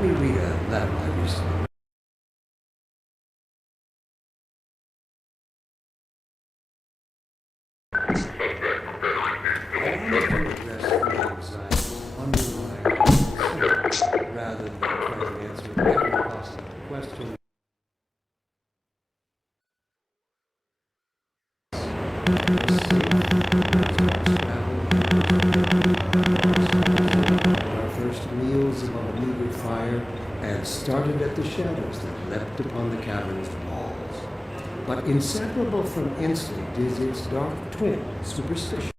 Let me read a letter I recently. I wanted to address the anxiety underlying concern, rather than try to answer every possible question. Our first meals above a meager fire, and started at the shadows that leapt upon the cavern's walls. But inseparable from instinct is its dark twin, superstition.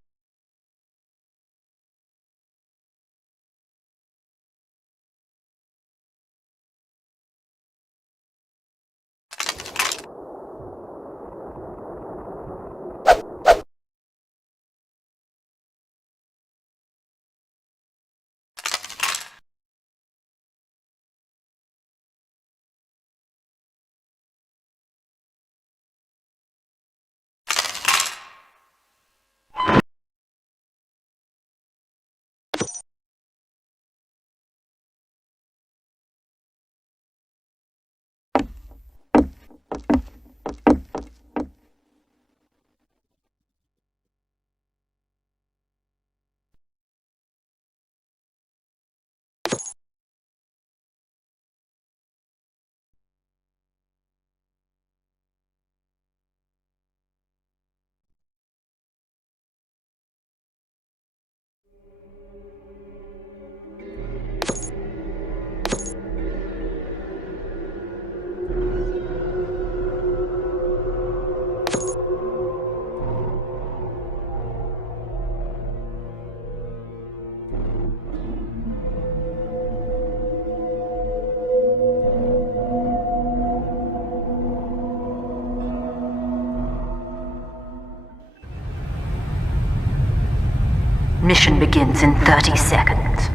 Mission begins in 30 seconds.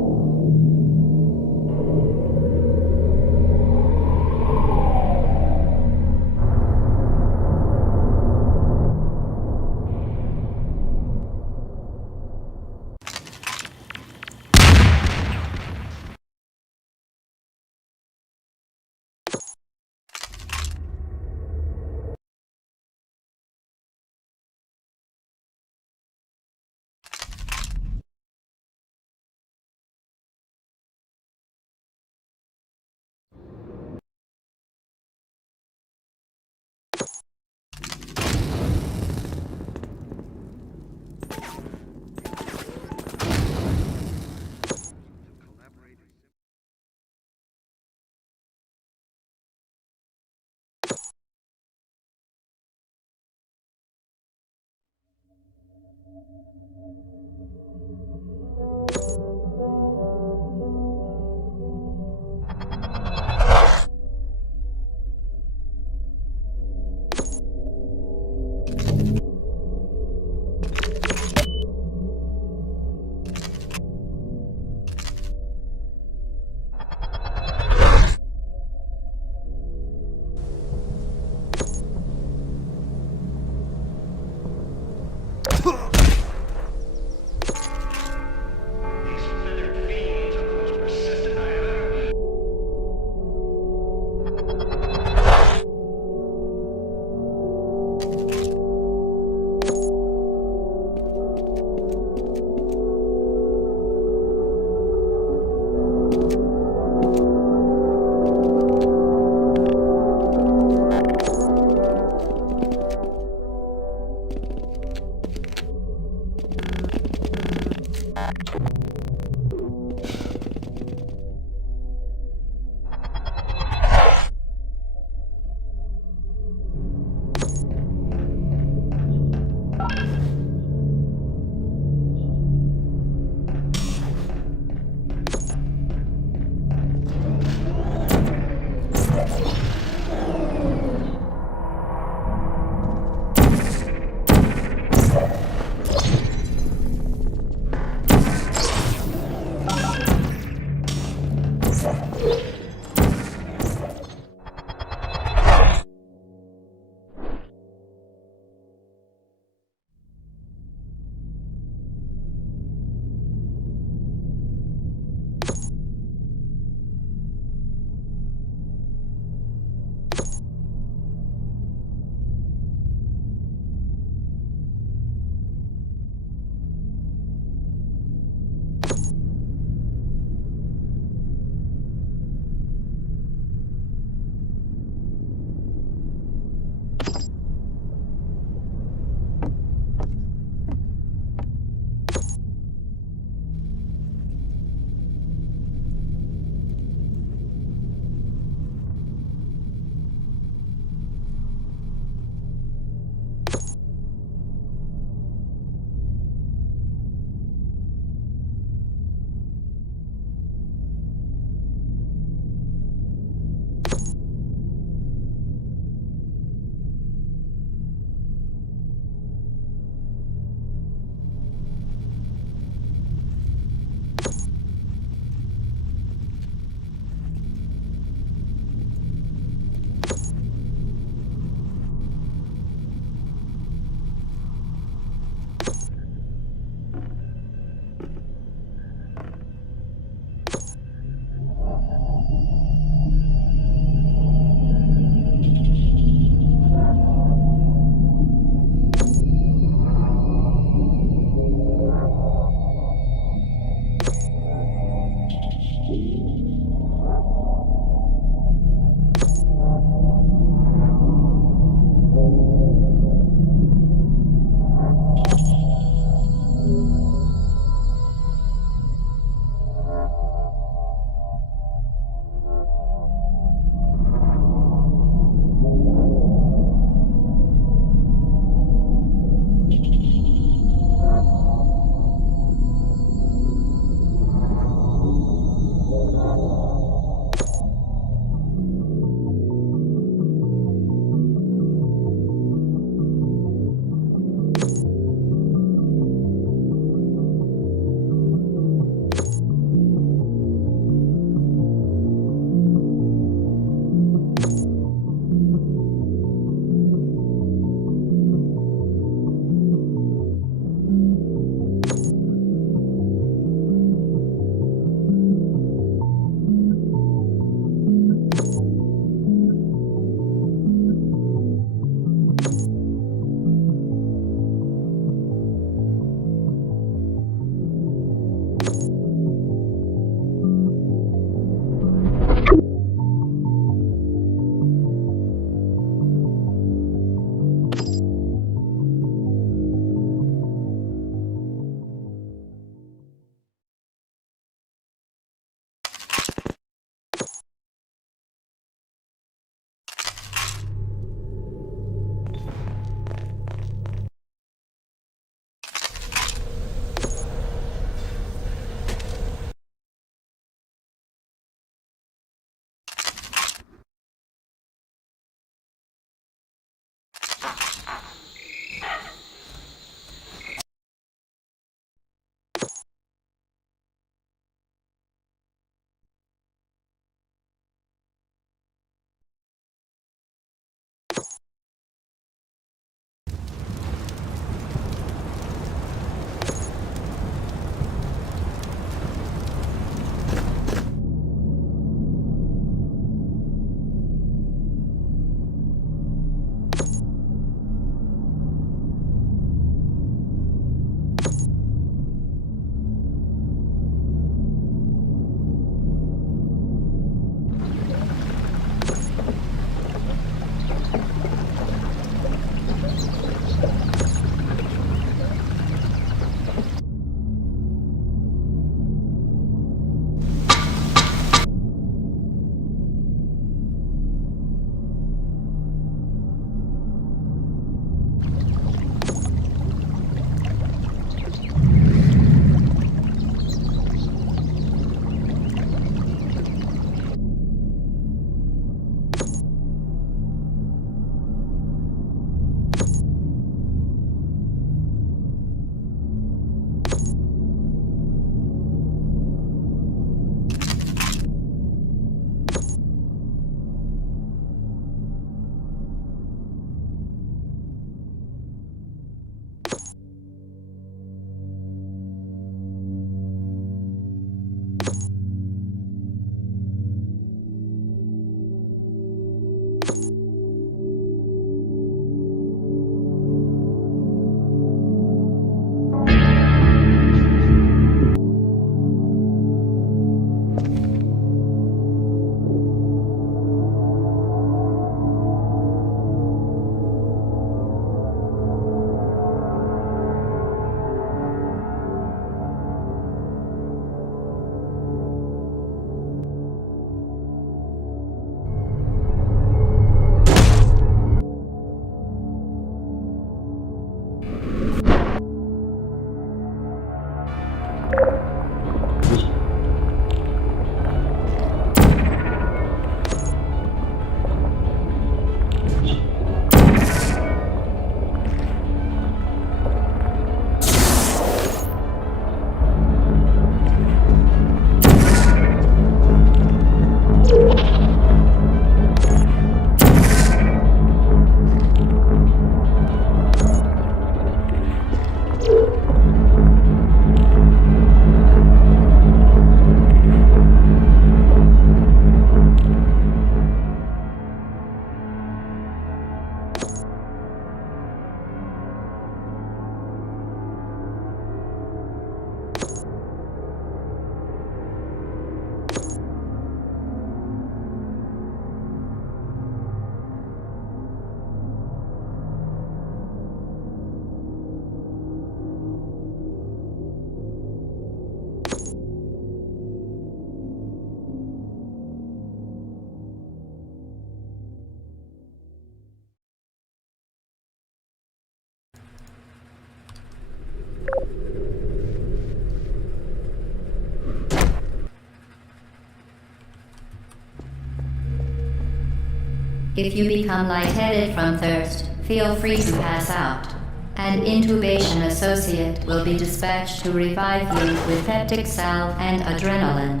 If you become lightheaded from thirst, feel free to pass out. An intubation associate will be dispatched to revive you with peptic salve and adrenaline.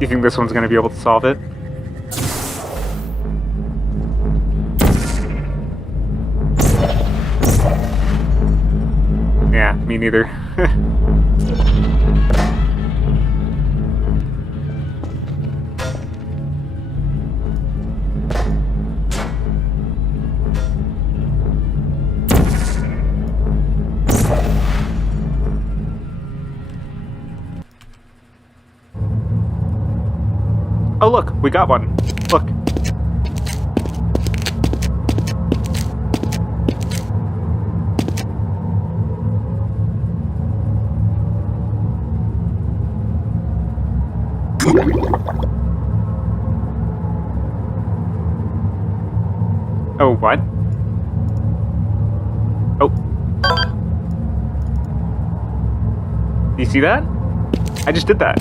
You think this one's going to be able to solve it? Yeah, me neither. Oh look, we got one. Look. Oh, what? Oh. Do you see that? I just did that.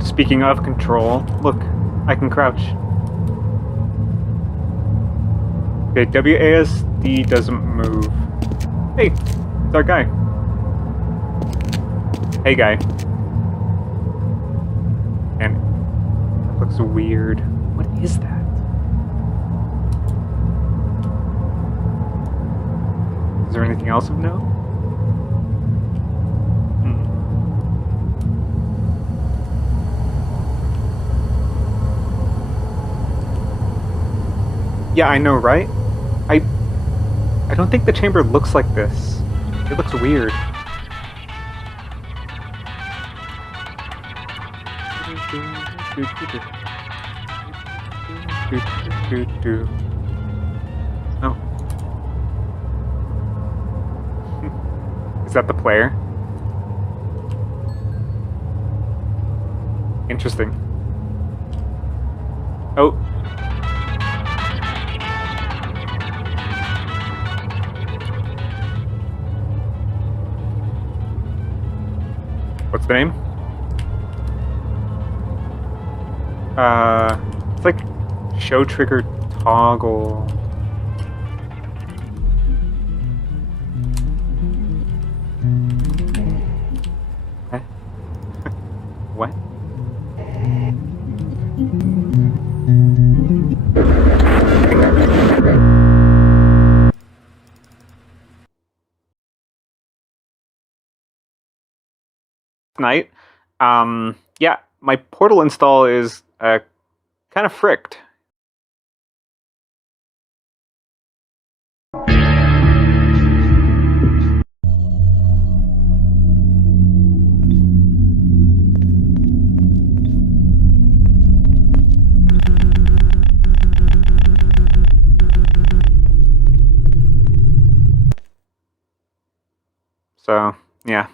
Speaking of control, look, I can crouch. Okay, WASD doesn't move. Hey, it's our guy. Hey, guy. And that looks weird. What is that? Is there anything else of note? Yeah, I know, right? I don't think the chamber looks like this. It looks weird. Oh. Is that the player? Interesting. Oh. What's the name? It's like show trigger toggle. Huh? What? Night. Yeah, my portal install is kind of fricked. So, yeah.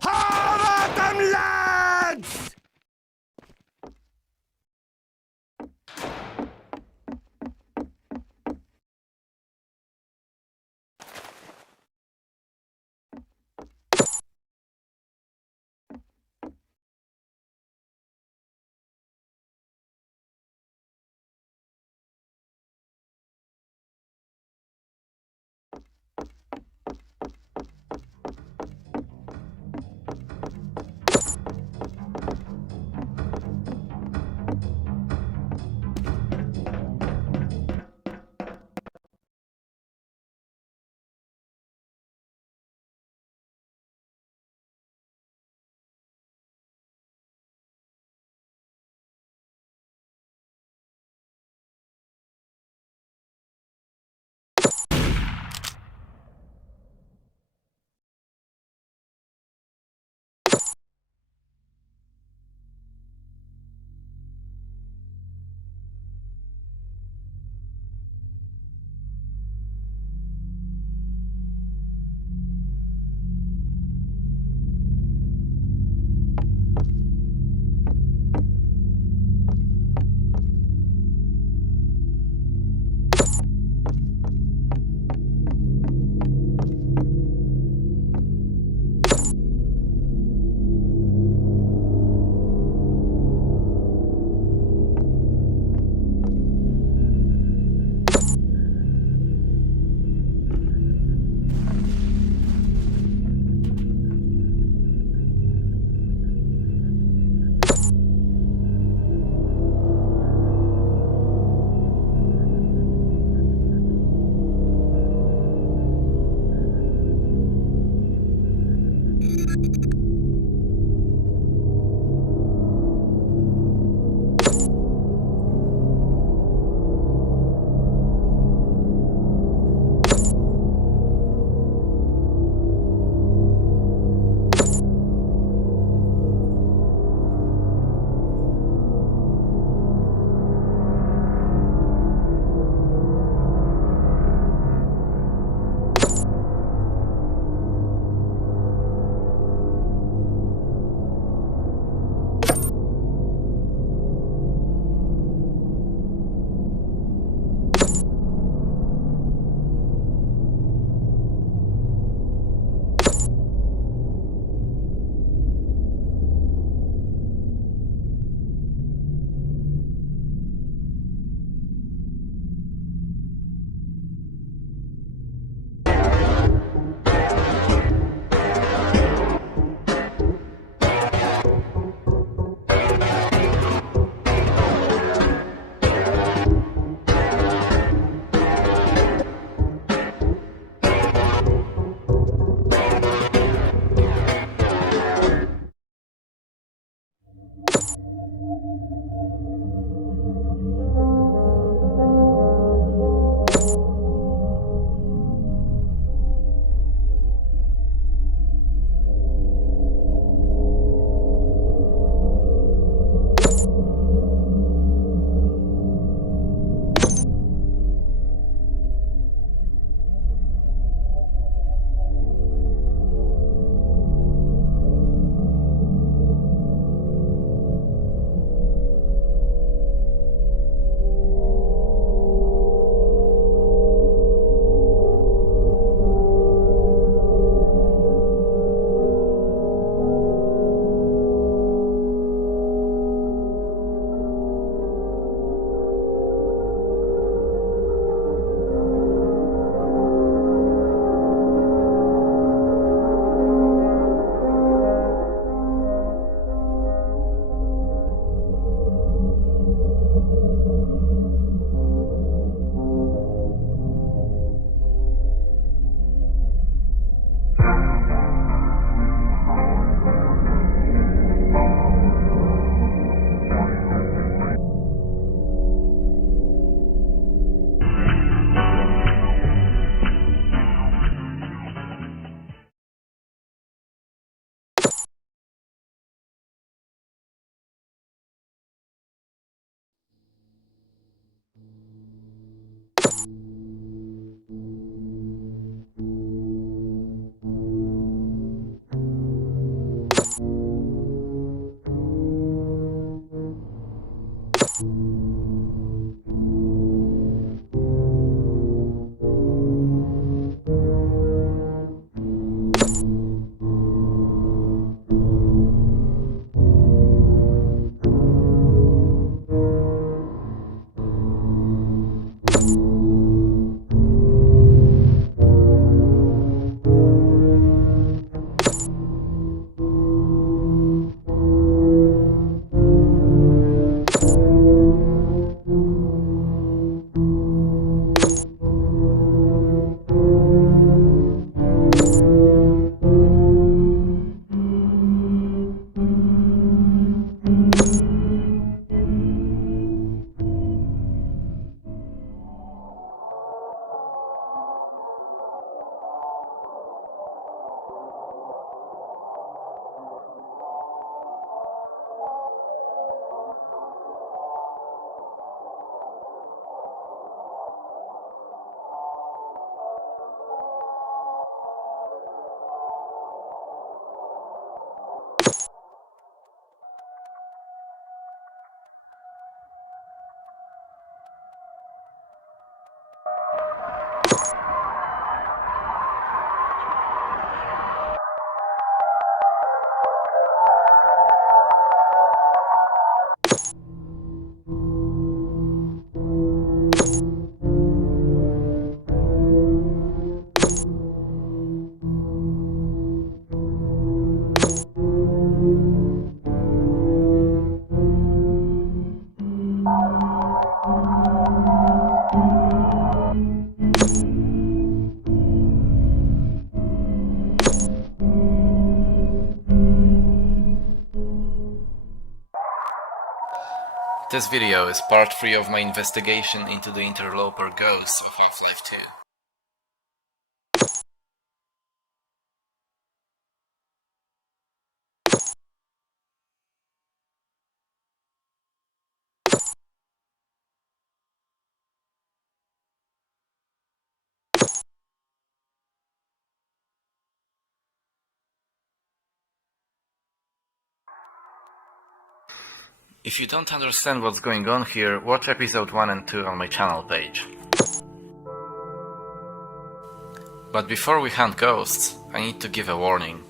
How about them lads? This video is part 3 of my investigation into the Interloper ghosts of Half-Life 2. If you don't understand what's going on here, watch episode 1 and 2 on my channel page. But before we hunt ghosts, I need to give a warning.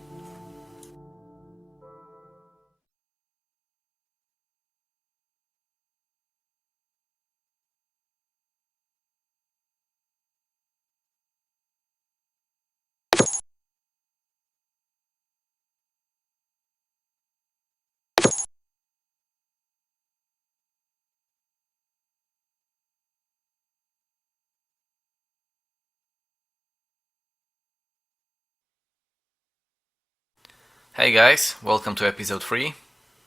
Hey guys, welcome to episode 3.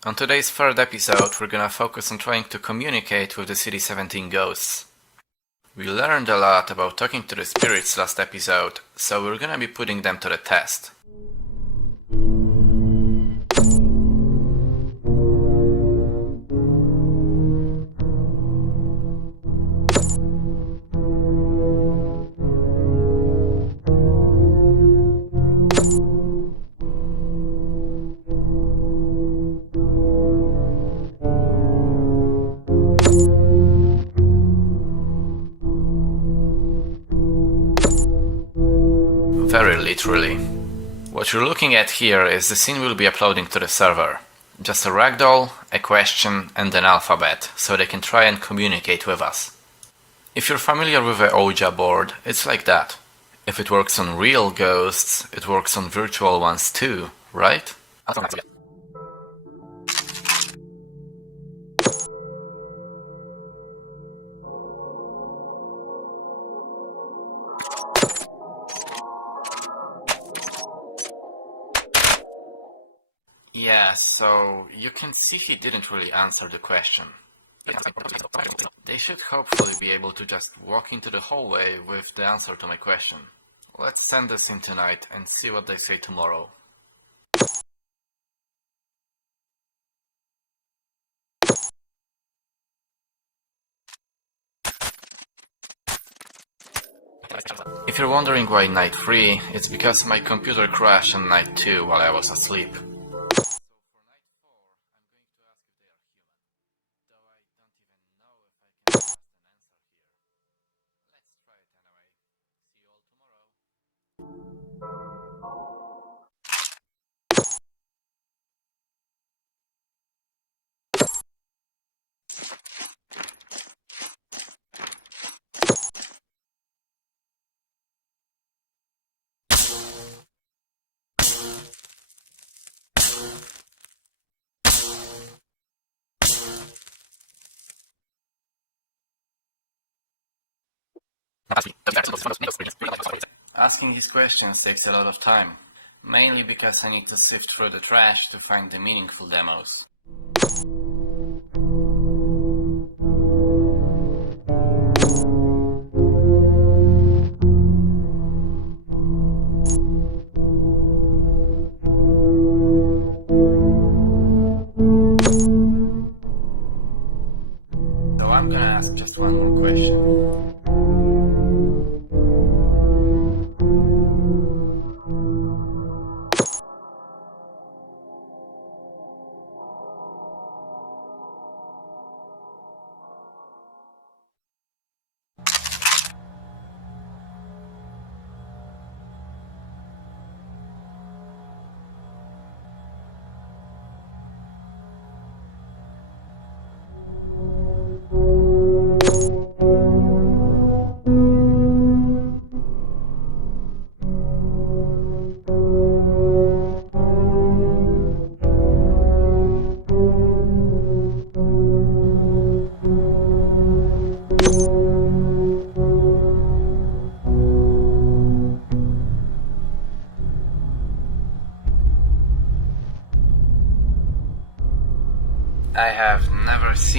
On today's third episode, we're gonna focus on trying to communicate with the CD17 ghosts. We learned a lot about talking to the spirits last episode, so we're gonna be putting them to the test. Very literally. What you're looking at here is the scene we'll be uploading to the server. Just a ragdoll, a question, and an alphabet, so they can try and communicate with us. If you're familiar with the Ouija board, it's like that. If it works on real ghosts, it works on virtual ones too, right? Yeah, so you can see he didn't really answer the question. They should hopefully be able to just walk into the hallway with the answer to my question. Let's send this in tonight and see what they say tomorrow. If you're wondering why night 3, it's because my computer crashed on night 2 while I was asleep. Asking these questions takes a lot of time, mainly because I need to sift through the trash to find the meaningful demos. So I'm gonna ask just one more question.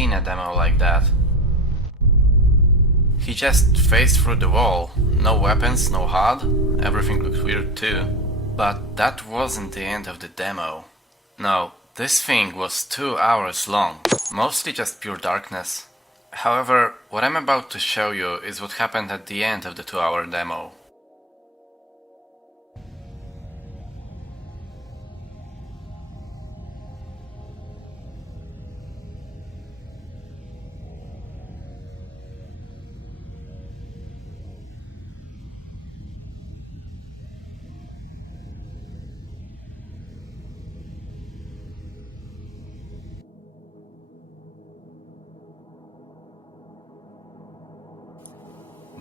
seen a demo like that. He just phased through the wall. No weapons, no HUD. Everything looked weird too. But that wasn't the end of the demo. No, this thing was 2 hours long. Mostly just pure darkness. However, what I'm about to show you is what happened at the end of the 2-hour demo.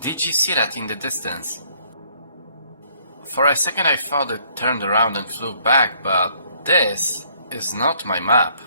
Did you see that in the distance? For a second I thought it turned around and flew back, but this is not my map.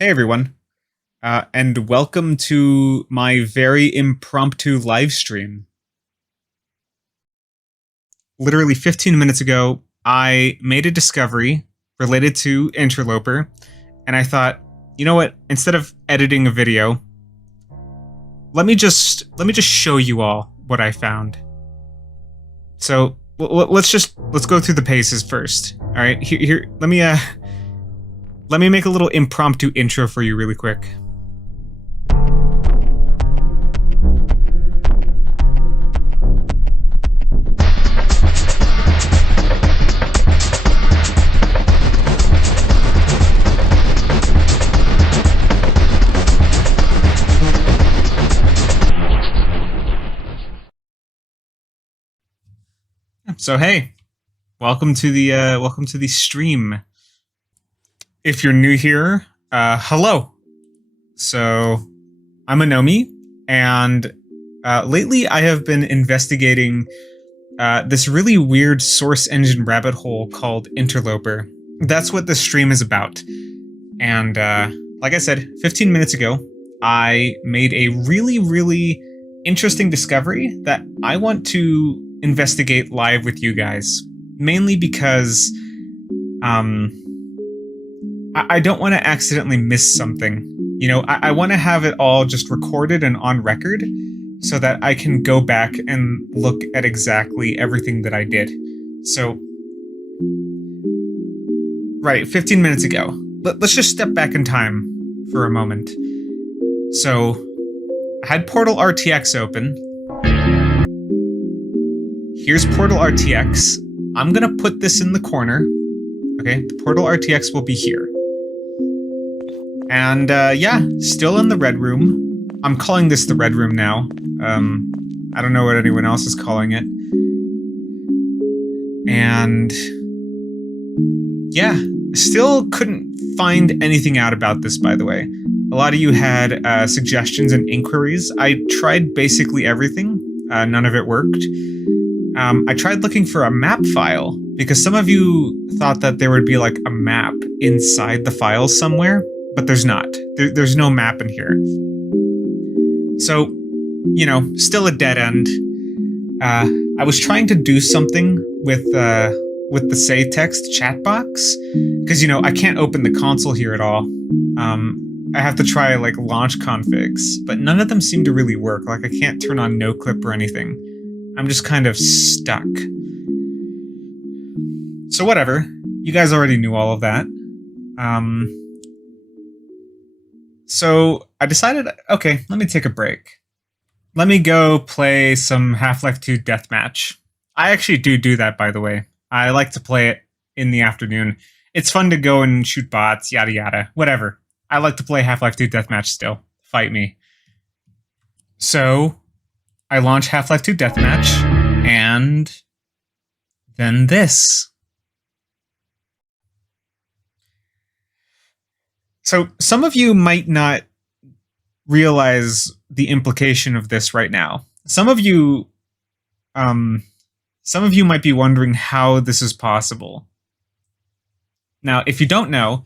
Hey everyone, and welcome to my very impromptu live stream. Literally 15 minutes ago, I made a discovery related to Interloper, and I thought, you know what? Instead of editing a video, let me just show you all what I found. So let's go through the paces first. All right, here. Let me make a little impromptu intro for you really quick. So hey, welcome to the stream. If you're new here, hello. So, I'm Anomidae, and lately I have been investigating this really weird source engine rabbit hole called Interloper. That's what this stream is about. And like I said, 15 minutes ago, I made a really, really interesting discovery that I want to investigate live with you guys. Mainly because I don't want to accidentally miss something. You know, I want to have it all just recorded and on record so that I can go back and look at exactly everything that I did. So, right, 15 minutes ago. Let's just step back in time for a moment. So, I had Portal RTX open. Here's Portal RTX. I'm gonna put this in the corner. Okay, the Portal RTX will be here. And yeah, still in the red room. I'm calling this the red room now. I don't know what anyone else is calling it. And yeah, still couldn't find anything out about this, by the way. A lot of you had suggestions and inquiries. I tried basically everything. None of it worked. I tried looking for a map file because some of you thought that there would be like a map inside the file somewhere. But there's not. There's no map in here. So, you know, still a dead end. I was trying to do something with the say text chat box because, you know, I can't open the console here at all. I have to try like launch configs, but none of them seem to really work. Like I can't turn on no clip or anything. I'm just kind of stuck. So whatever. You guys already knew all of that. So I decided, okay, let me take a break. Let me go play some Half-Life 2 Deathmatch. I actually do that, by the way. I like to play it in the afternoon. It's fun to go and shoot bots, yada yada, whatever. I like to play Half-Life 2 Deathmatch still. Fight me. So I launch Half-Life 2 Deathmatch, and then this. So some of you might not realize the implication of this right now. Some of you might be wondering how this is possible. Now, if you don't know,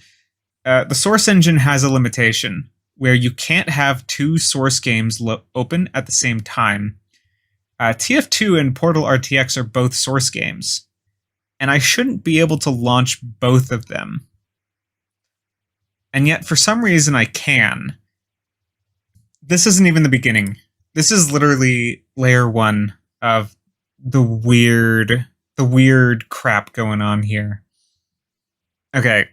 the source engine has a limitation where you can't have two source games open at the same time. TF2 and Portal RTX are both source games, and I shouldn't be able to launch both of them. And yet, for some reason, I can. This isn't even the beginning. This is literally layer 1 of the weird crap going on here. Okay.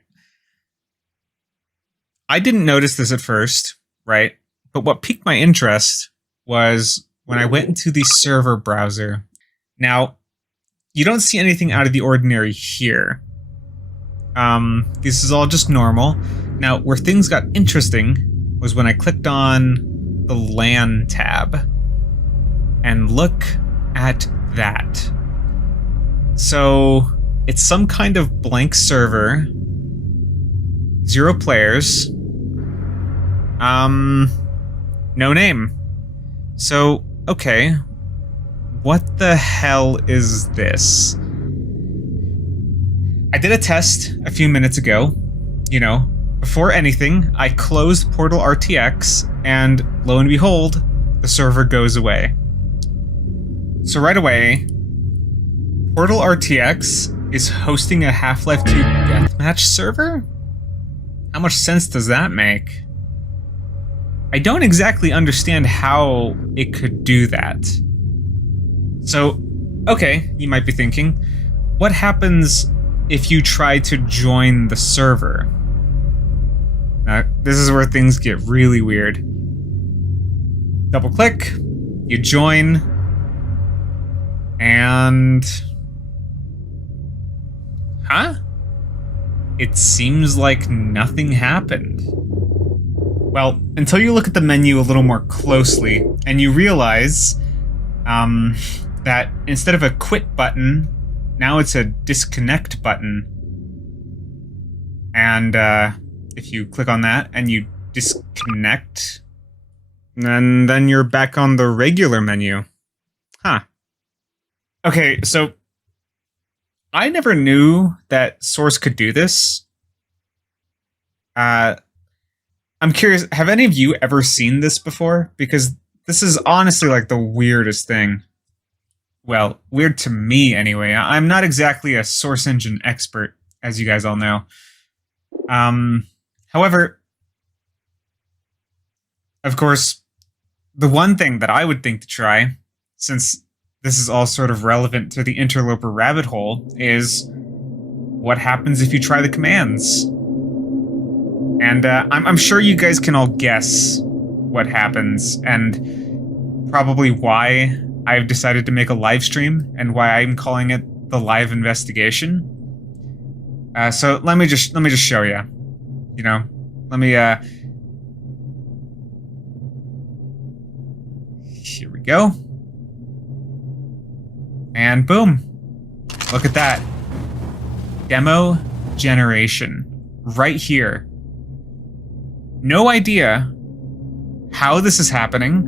I didn't notice this at first, right? But what piqued my interest was when I went into the server browser. Now, you don't see anything out of the ordinary here. This is all just normal. Now, where things got interesting was when I clicked on the LAN tab. And look at that. So, it's some kind of blank server. 0 players. No name. So, okay. What the hell is this? I did a test a few minutes ago. You know, before anything, I closed Portal RTX, and lo and behold, the server goes away. So right away, Portal RTX is hosting a Half-Life 2 deathmatch server? How much sense does that make? I don't exactly understand how it could do that. So, okay, you might be thinking, what happens if you try to join the server? Now, this is where things get really weird. Double click, you join, and... Huh? It seems like nothing happened. Well, until you look at the menu a little more closely, and you realize that instead of a quit button, now it's a disconnect button. And if you click on that and you disconnect, and then you're back on the regular menu. Huh. Okay, so I never knew that Source could do this. I'm curious, have any of you ever seen this before? Because this is honestly like the weirdest thing. Well, weird to me anyway. I'm not exactly a Source Engine expert, as you guys all know. However, of course, the one thing that I would think to try, since this is all sort of relevant to the Interloper rabbit hole, is what happens if you try the commands? And I'm sure you guys can all guess what happens, and probably why I've decided to make a live stream, and why I'm calling it the live investigation. So let me just show you. You know, let me here we go. And boom. Look at that. Demo generation. Right here. No idea how this is happening,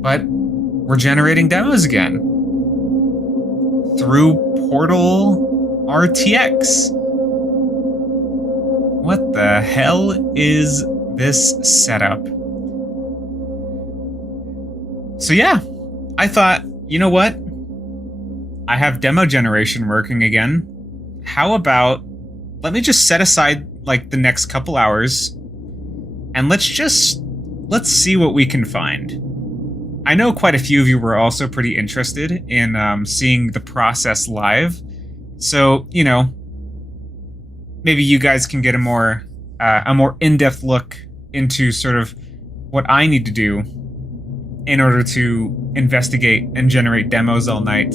but we're generating demos again. Through Portal RTX. What the hell is this setup? So yeah, I thought, you know what? I have demo generation working again. How about, let me just set aside like the next couple hours, and let's see what we can find. I know quite a few of you were also pretty interested in seeing the process live, so, you know, maybe you guys can get a more in-depth look into sort of what I need to do in order to investigate and generate demos all night.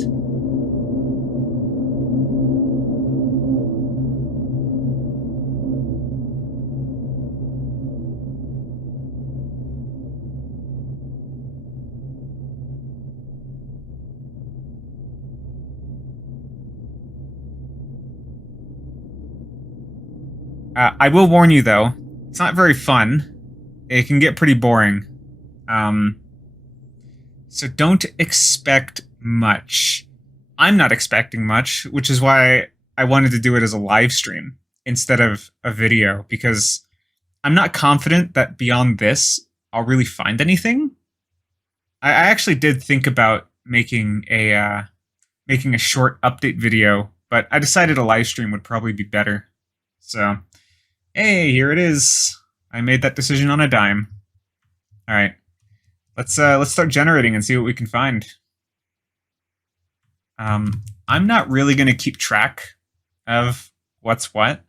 I will warn you, though, it's not very fun. It can get pretty boring. So don't expect much. I'm not expecting much, which is why I wanted to do it as a live stream instead of a video, because I'm not confident that beyond this, I'll really find anything. I actually did think about making a short update video, but I decided a live stream would probably be better. So, hey, here it is. I made that decision on a dime. All right, let's start generating and see what we can find. I'm not really going to keep track of what's what.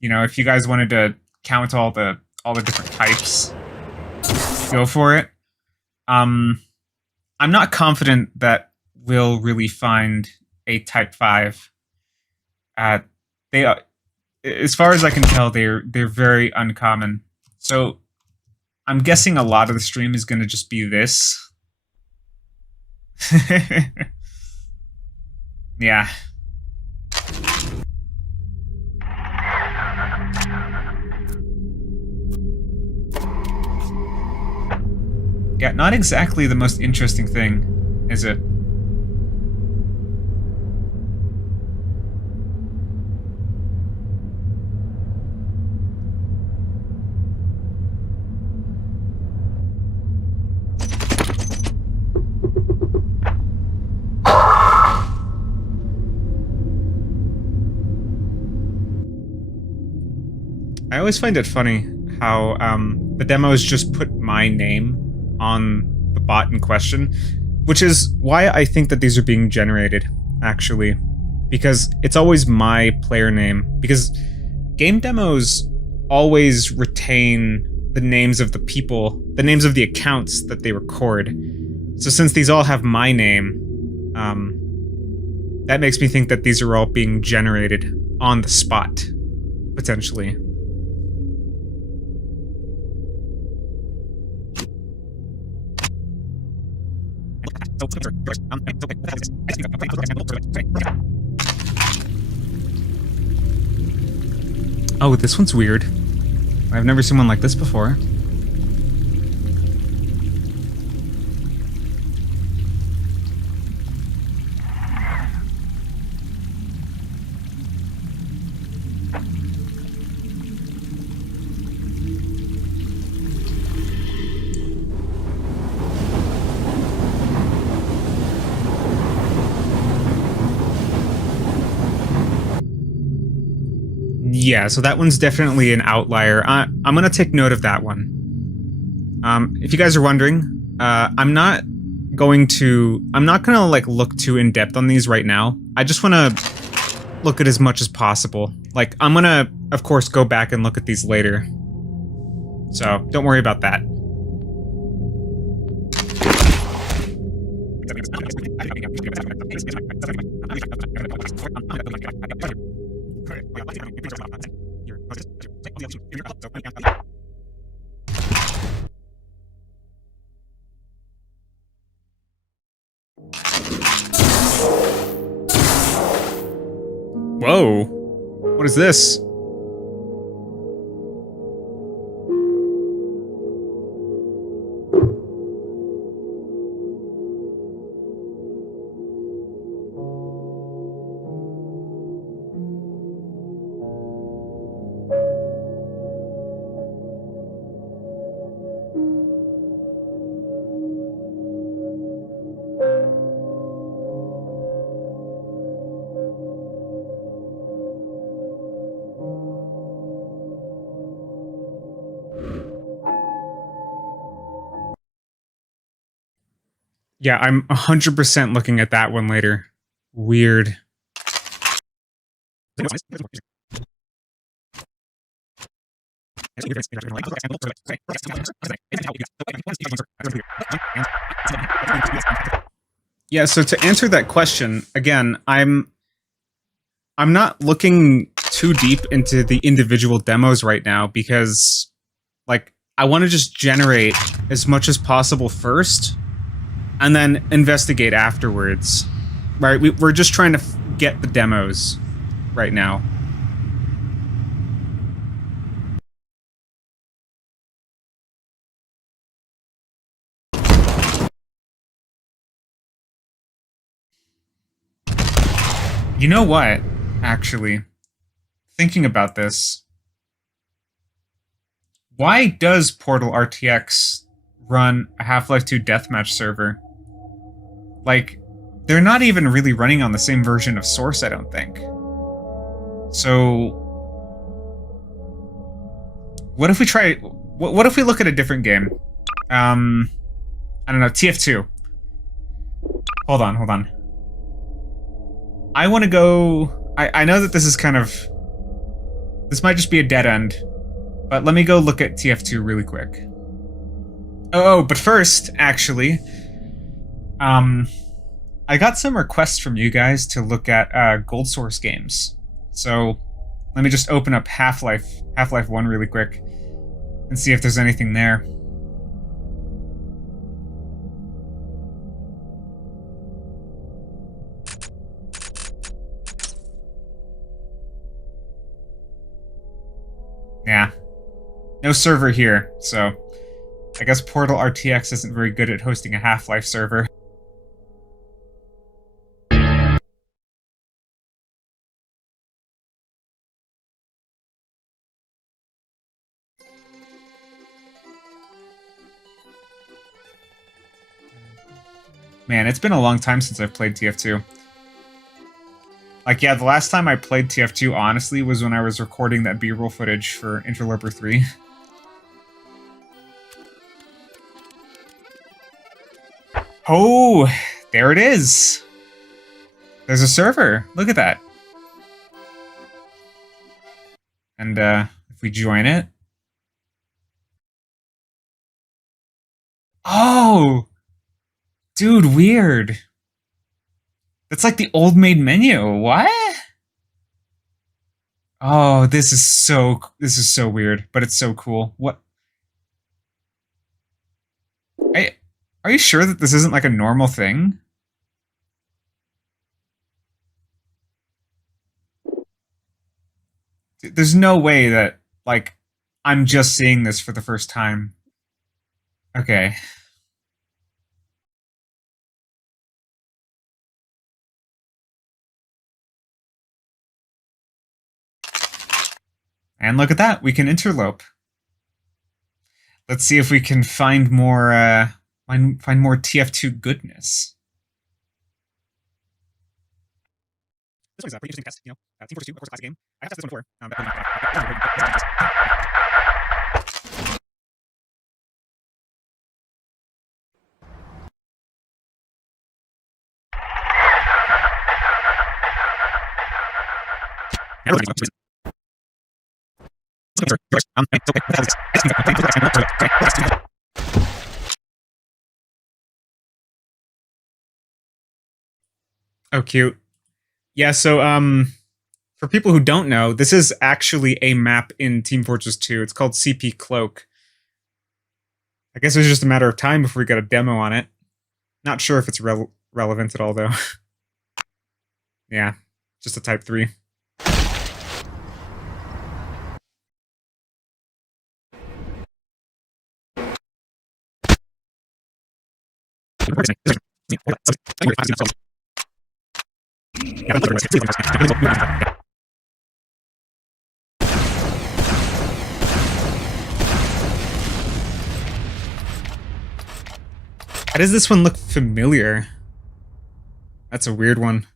You know, if you guys wanted to count all the different types, go for it. I'm not confident that we'll really find a Type 5. They are, as far as I can tell, they're very uncommon. So I'm guessing a lot of the stream is going to just be this. Yeah. Yeah, not exactly the most interesting thing, is it? I always find it funny how the demos just put my name on the bot in question, which is why I think that these are being generated, actually. Because it's always my player name. Because game demos always retain the names of the people, the names of the accounts that they record. So since these all have my name, that makes me think that these are all being generated on the spot, potentially. Oh, this one's weird. I've never seen one like this before. Yeah, so that one's definitely an outlier. I'm gonna take note of that one. If you guys are wondering, I'm not gonna like look too in depth on these right now. I just want to look at as much as possible. Like, I'm gonna, of course, go back and look at these later. So don't worry about that. Whoa. What is this? Yeah, I'm 100% looking at that one later. Weird. Yeah, so to answer that question, again, I'm not looking too deep into the individual demos right now because, like, I want to just generate as much as possible first and then investigate afterwards. Right? We're just trying to get the demos right now. You know what, actually? Thinking about this, why does Portal RTX run a Half-Life 2 deathmatch server? Like, they're not even really running on the same version of Source, I don't think. So, what if we try... What if we look at a different game? I don't know, TF2. Hold on. I want to go... I know that this is kind of... This might just be a dead end, but let me go look at TF2 really quick. Oh, but first, actually, I got some requests from you guys to look at Gold Source games. So let me just open up Half-Life 1 really quick and see if there's anything there. Yeah. No server here, so I guess Portal RTX isn't very good at hosting a Half-Life server. Man, it's been a long time since I've played TF2. Like, yeah, the last time I played TF2, honestly, was when I was recording that B-roll footage for Interloper 3. Oh, there it is. There's a server. Look at that. And if we join it. Oh, dude, weird. That's like the old main menu. What? Oh, this is so weird, but it's so cool. What? Are you sure that this isn't like a normal thing? There's no way that, like, I'm just seeing this for the first time. Okay. And look at that, we can interlope. Let's see if we can find more, find more TF2 goodness. This one's a pretty interesting test, you know. Team Fortress 2, of course, a classic game. I have tested this one before. Oh, cute. Yeah, so, for people who don't know, this is actually a map in Team Fortress 2. It's called CP Cloak. I guess it was just a matter of time before we got a demo on it. Not sure if it's relevant at all, though. Yeah, just a Type 3. How does this one look familiar? That's a weird one.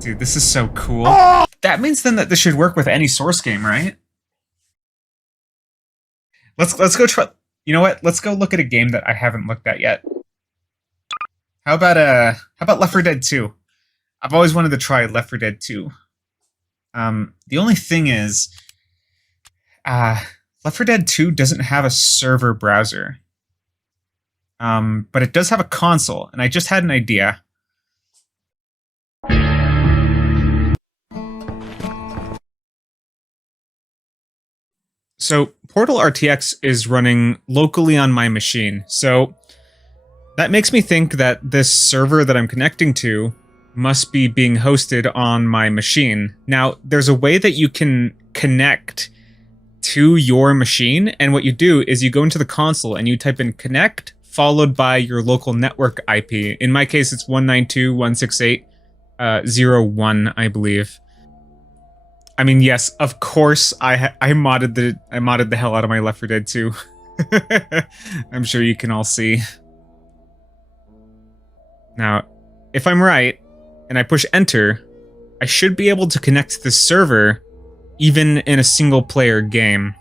Dude, this is so cool. That means then that this should work with any source game, right? Let's go try. You know what? Let's go look at a game that I haven't looked at yet. How about Left 4 Dead 2? I've always wanted to try Left 4 Dead 2. The only thing is, Left 4 Dead 2 doesn't have a server browser. But it does have a console, and I just had an idea. So Portal RTX is running locally on my machine, so that makes me think that this server that I'm connecting to must be being hosted on my machine. Now, there's a way that you can connect to your machine, and what you do is you go into the console and you type in connect, followed by your local network IP. In my case, it's 192.168.0.1, I believe. I mean, yes, of course, I modded the hell out of my Left 4 Dead 2. I'm sure you can all see. Now, if I'm right, and I push enter, I should be able to connect to this server, even in a single-player game.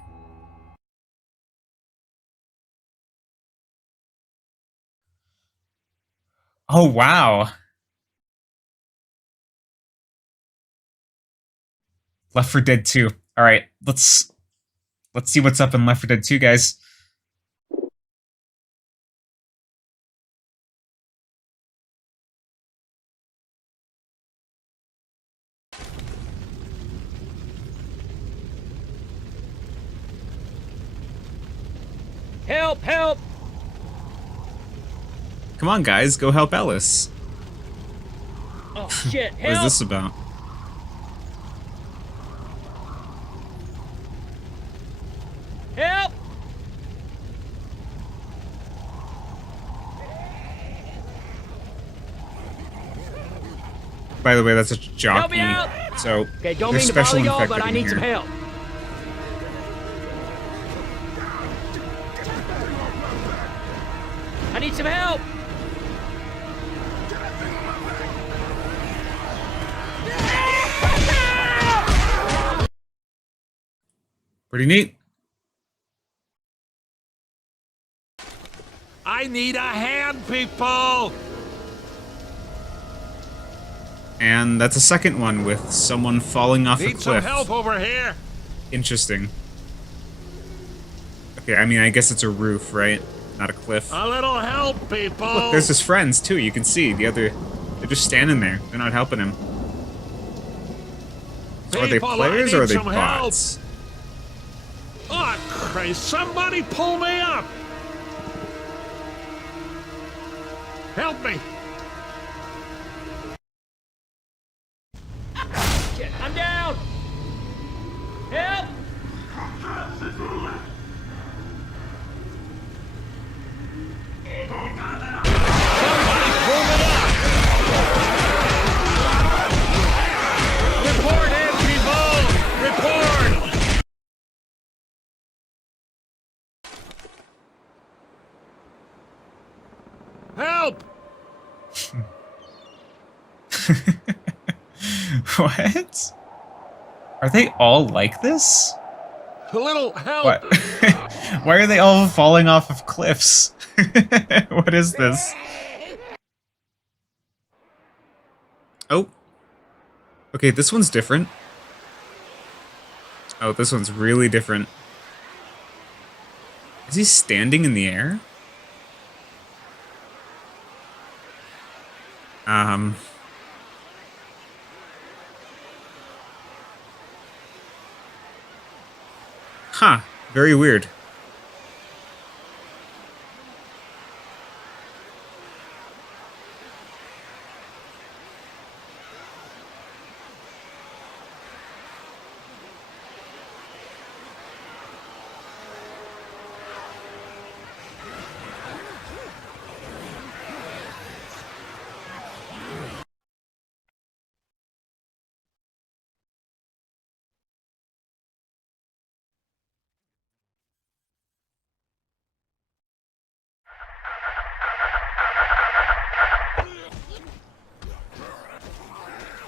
Oh, wow. Left 4 Dead 2. All right, let's see what's up in Left 4 Dead 2, guys. Help! Help! Come on, guys, go help Ellis. Oh shit, What is help! this about? Help! By the way, that's a Help jockey. me out! So Okay, don't there's mean to bother special y'all, infected but I in need some here. help. I need some help! Pretty neat. I need a hand, people! And that's a second one with someone falling off a Need some cliff. help over here! Interesting. Okay, I mean, I guess it's a roof, right? Not a cliff. A little help, people! Look, there's his friends, too. You can see they're just standing there. They're not helping him. So are they People, I players or need are they some help. bots? Oh, Christ, somebody pull me up! Help me! Shit, I'm down! Help! Report in, people! Report! Help! What? Are they all like this? A little help! What? Why are they all falling off of cliffs? What is this? Oh. Okay, this one's different. Oh, this one's really different. Is he standing in the air? Huh. Very weird.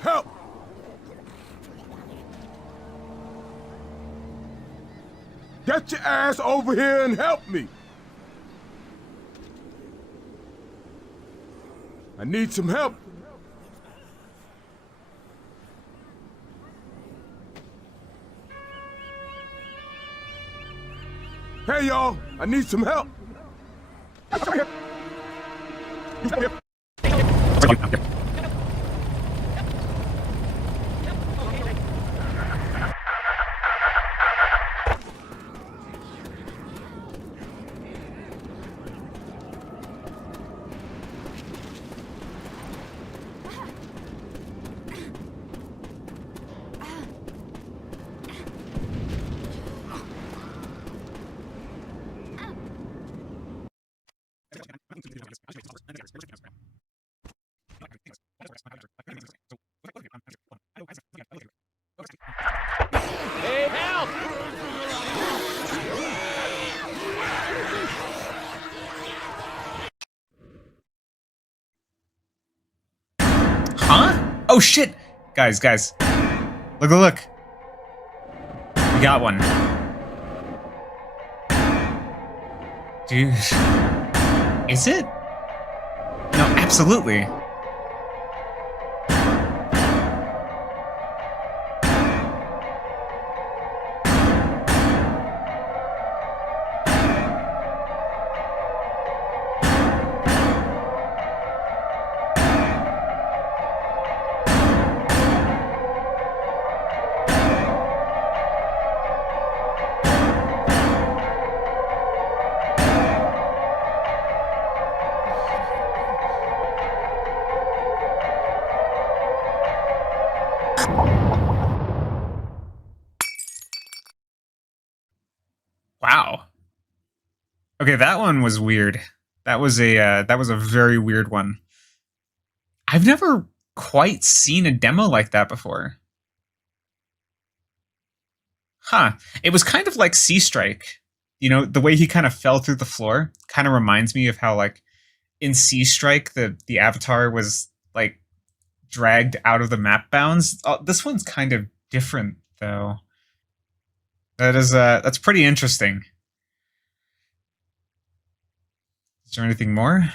Help! Get your ass over here and help me! I need some help. Hey, y'all, I need some help. Hey, help! Huh? Oh shit! Guys. Look. We got one. Dude. Is it? No, absolutely. Okay, that one was weird. That was a very weird one. I've never quite seen a demo like that before. Huh. It was kind of like Sea Strike. You know, the way he kind of fell through the floor kind of reminds me of how, like, in Sea Strike, the avatar was, like, dragged out of the map bounds. This one's kind of different, though. That's pretty interesting. Is there anything more?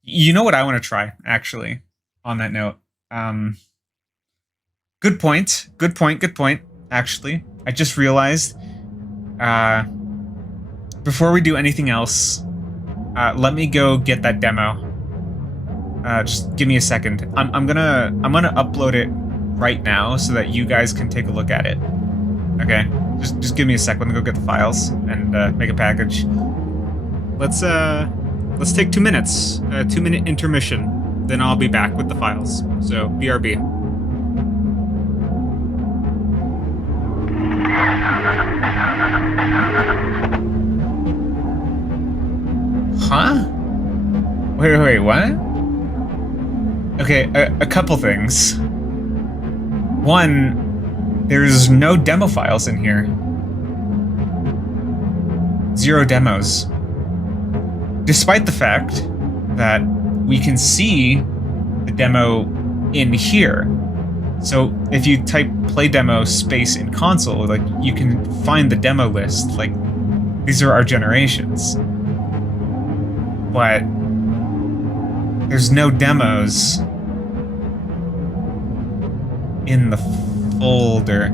You know what I want to try, actually, on that note? Good point. Good point, actually. I just realized, before we do anything else, let me go get that demo. Just give me a second. I'm gonna upload it right now so that you guys can take a look at it. Okay? Just give me a sec. Let me go get the files and make a package. Let's take 2 minutes. 2-minute intermission. Then I'll be back with the files. So BRB. Huh? Wait, what? Okay, a couple things. One, there's no demo files in here. 0 demos. Despite the fact that we can see the demo in here. So if you type play demo space in console, like, you can find the demo list. Like, these are our generations. But there's no demos in the folder.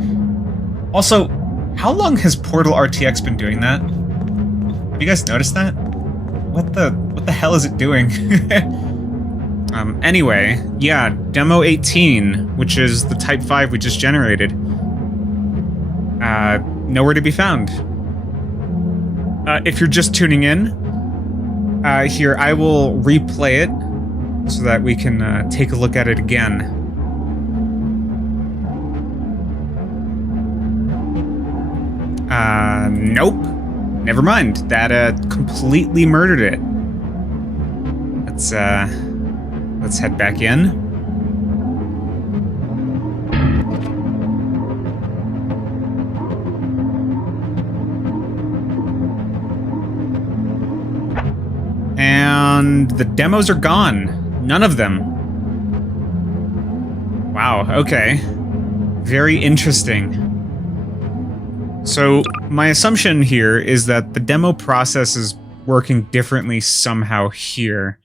Also, how long has Portal RTX been doing that? Have you guys noticed that? What the hell is it doing? Anyway, yeah, demo 18, which is the Type 5 we just generated. Nowhere to be found. If you're just tuning in, here, I will replay it so that we can take a look at it again. Nope. Never mind. That completely murdered it. Let's head back in. And the demos are gone. None of them. Wow, okay. Very interesting. So, my assumption here is that the demo process is working differently somehow here.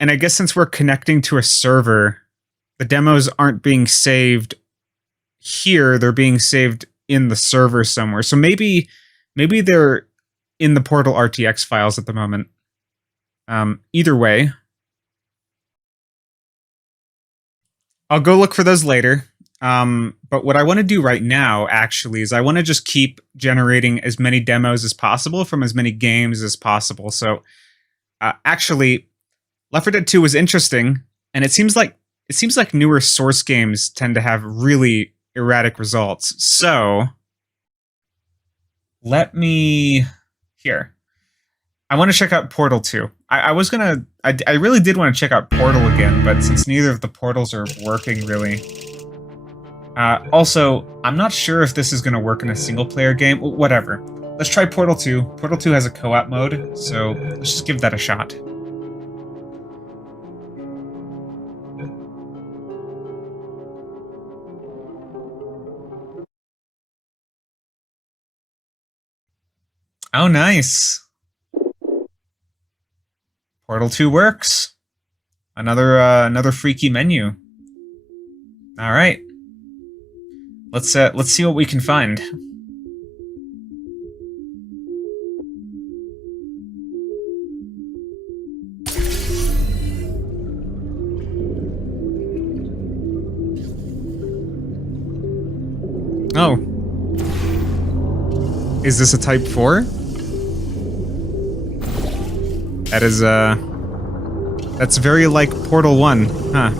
And I guess since we're connecting to a server, the demos aren't being saved here, they're being saved in the server somewhere. So maybe they're in the Portal RTX files at the moment. Either way, I'll go look for those later. But what I want to do right now, actually, is I want to just keep generating as many demos as possible from as many games as possible. So, actually, Left 4 Dead 2 was interesting, and it seems like newer Source games tend to have really erratic results. So, let me here. I want to check out Portal 2. I really did want to check out Portal again, but since neither of the portals are working really. Also, I'm not sure if this is going to work in a single-player game. Whatever. Let's try Portal 2. Portal 2 has a co-op mode, so let's just give that a shot. Oh, nice. Portal 2 works. Another freaky menu. All right. Let's see what we can find. Oh. Is this a Type 4? That is, that's very like Portal 1, huh?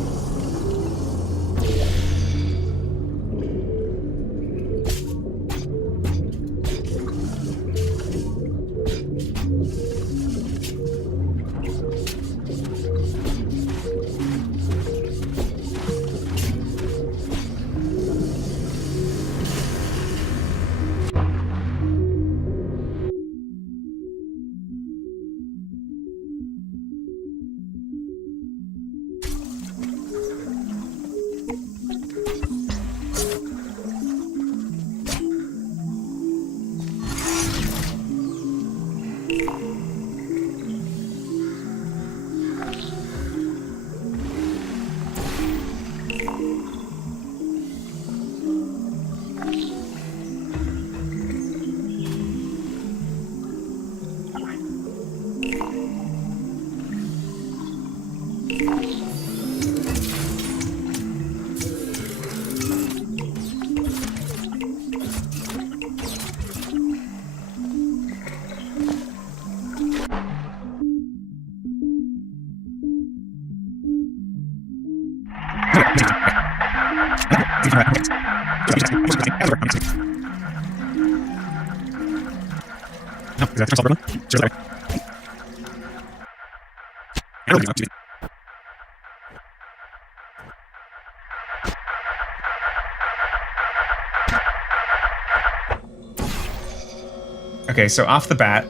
Okay, so off the bat,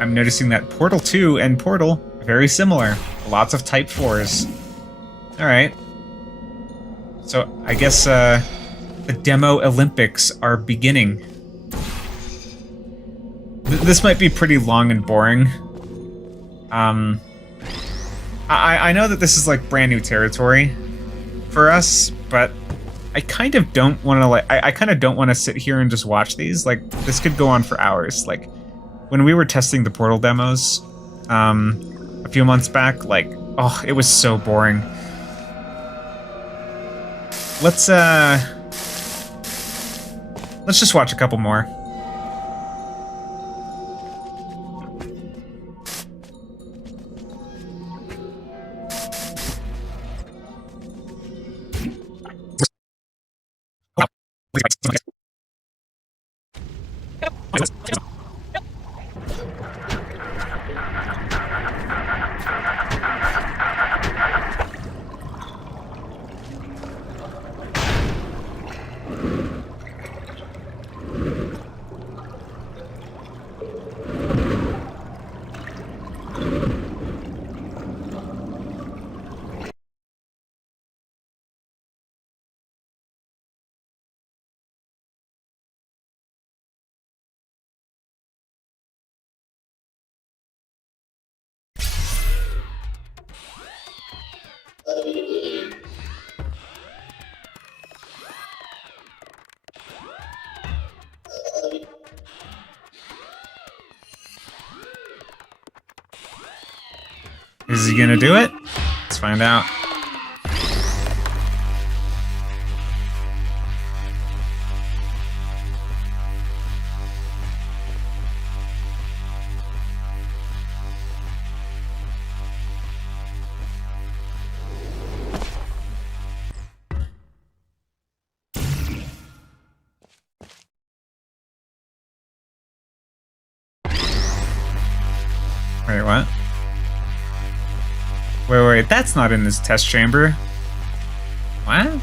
I'm noticing that Portal 2 and Portal are very similar. Lots of Type 4s. Alright. So I guess the Demo Olympics are beginning. This might be pretty long and boring. I know that this is like brand new territory for us, but I kind of don't want to I kind of don't want to sit here and just watch these. Like, this could go on for hours. Like, when we were testing the Portal demos a few months back, like, oh, it was so boring. Let's just watch a couple more. Is he gonna do it? Let's find out. Wait, what? Wait, that's not in this test chamber. What?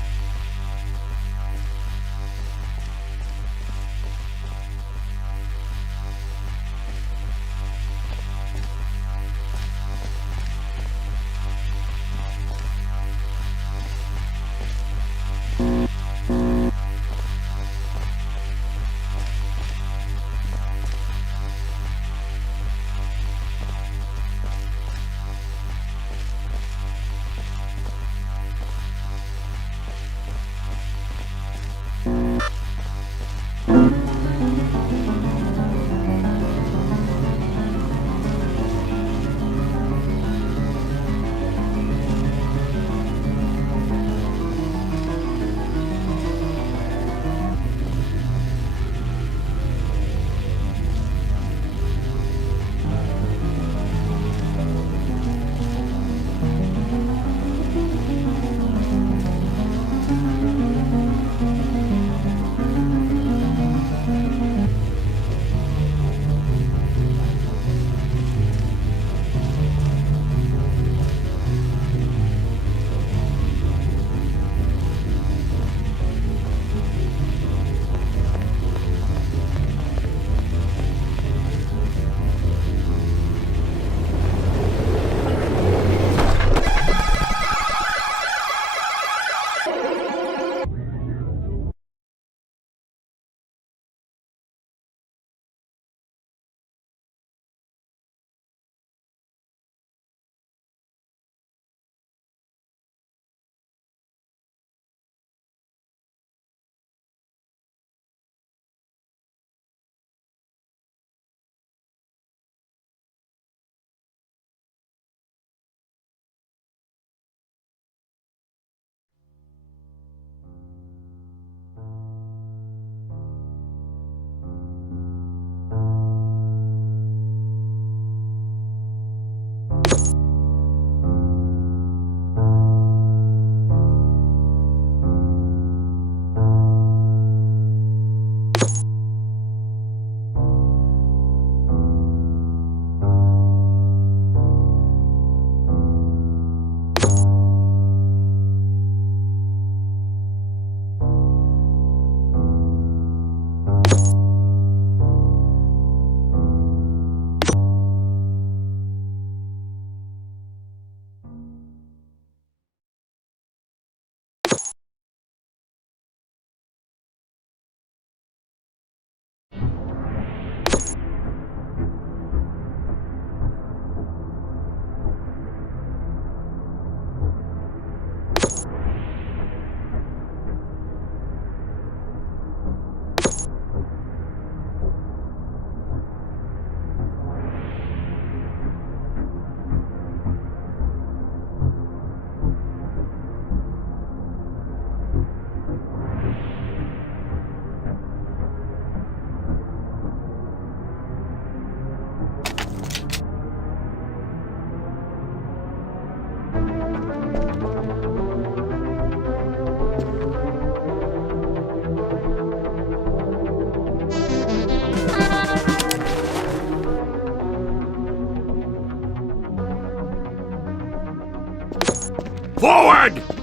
Forward!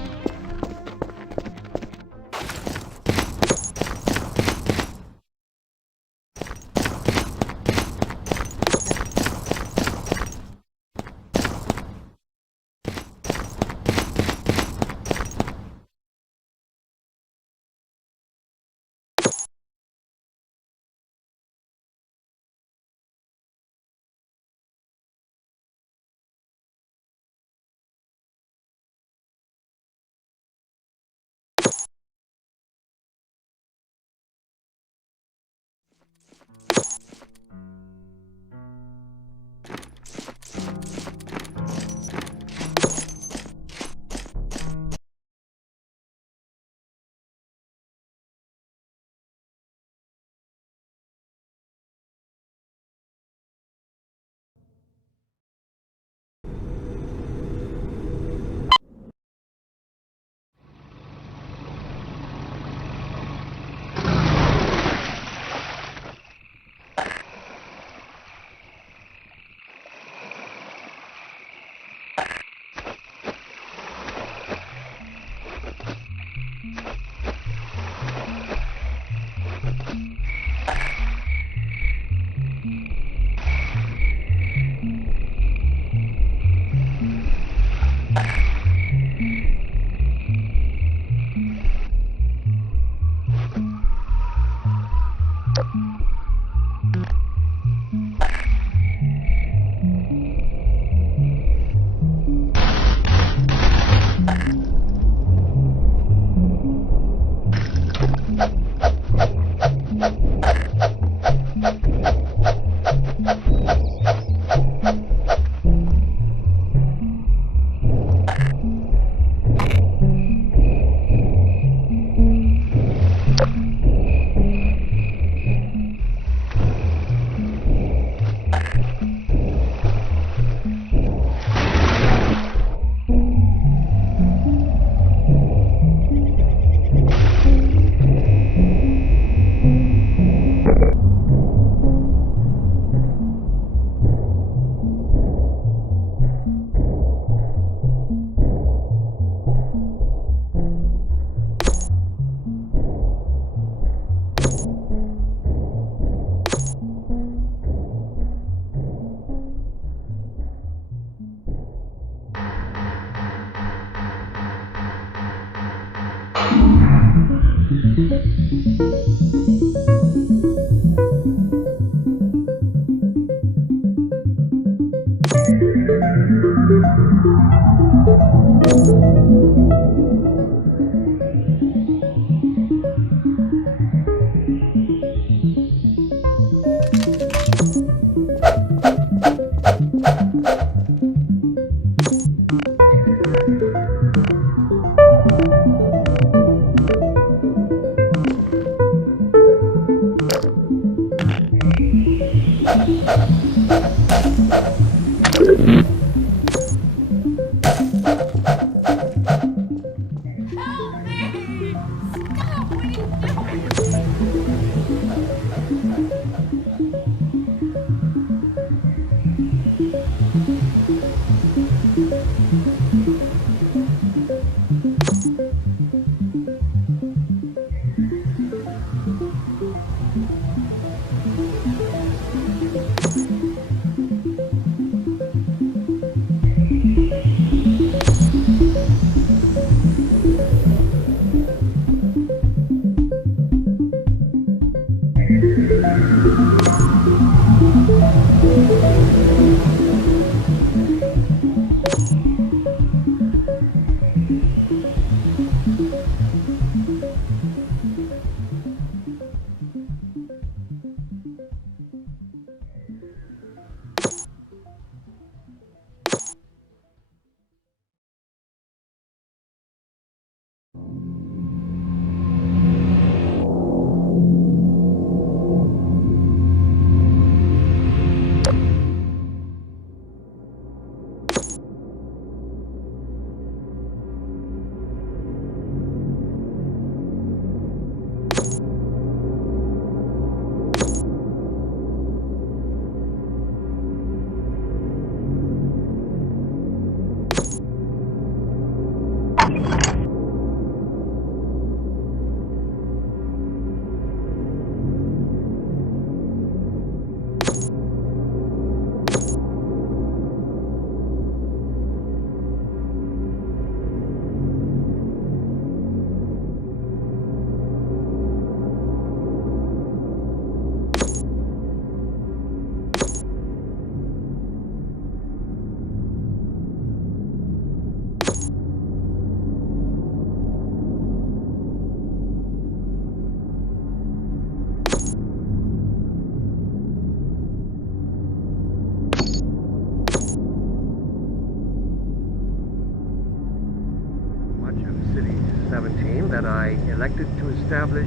17 that I elected to establish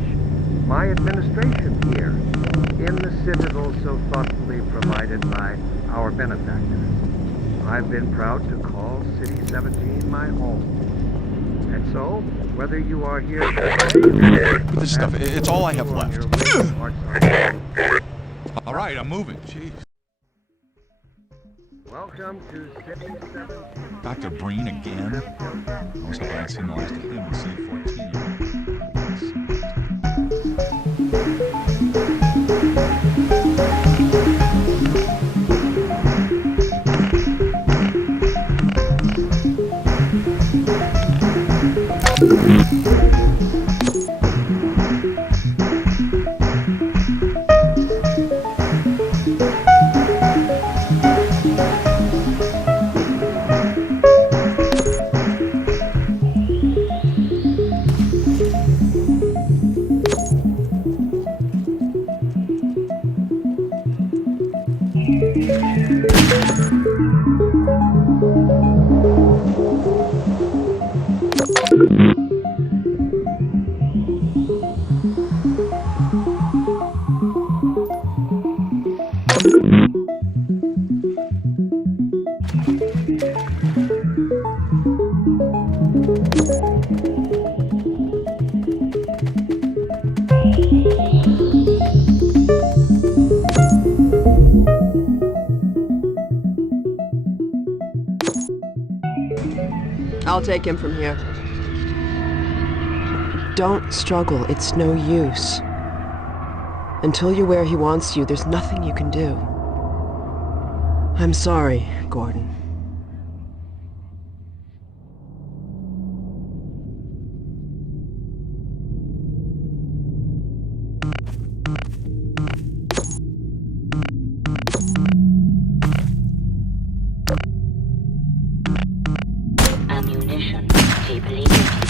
my administration here in the citadel so thoughtfully provided by our benefactors. I've been proud to call City 17 my home. And so, whether you are here today, This stuff, it's all I have on left. your way to Arts Arcade, All right, I'm moving. Jeez. welcome to City 17. Dr. Breen again? I was hoping I'd seen the last of him in I'll take him from here. Don't struggle. It's no use. Until you're where he wants you, there's nothing you can do. I'm sorry, Gordon. Ammunition depleted.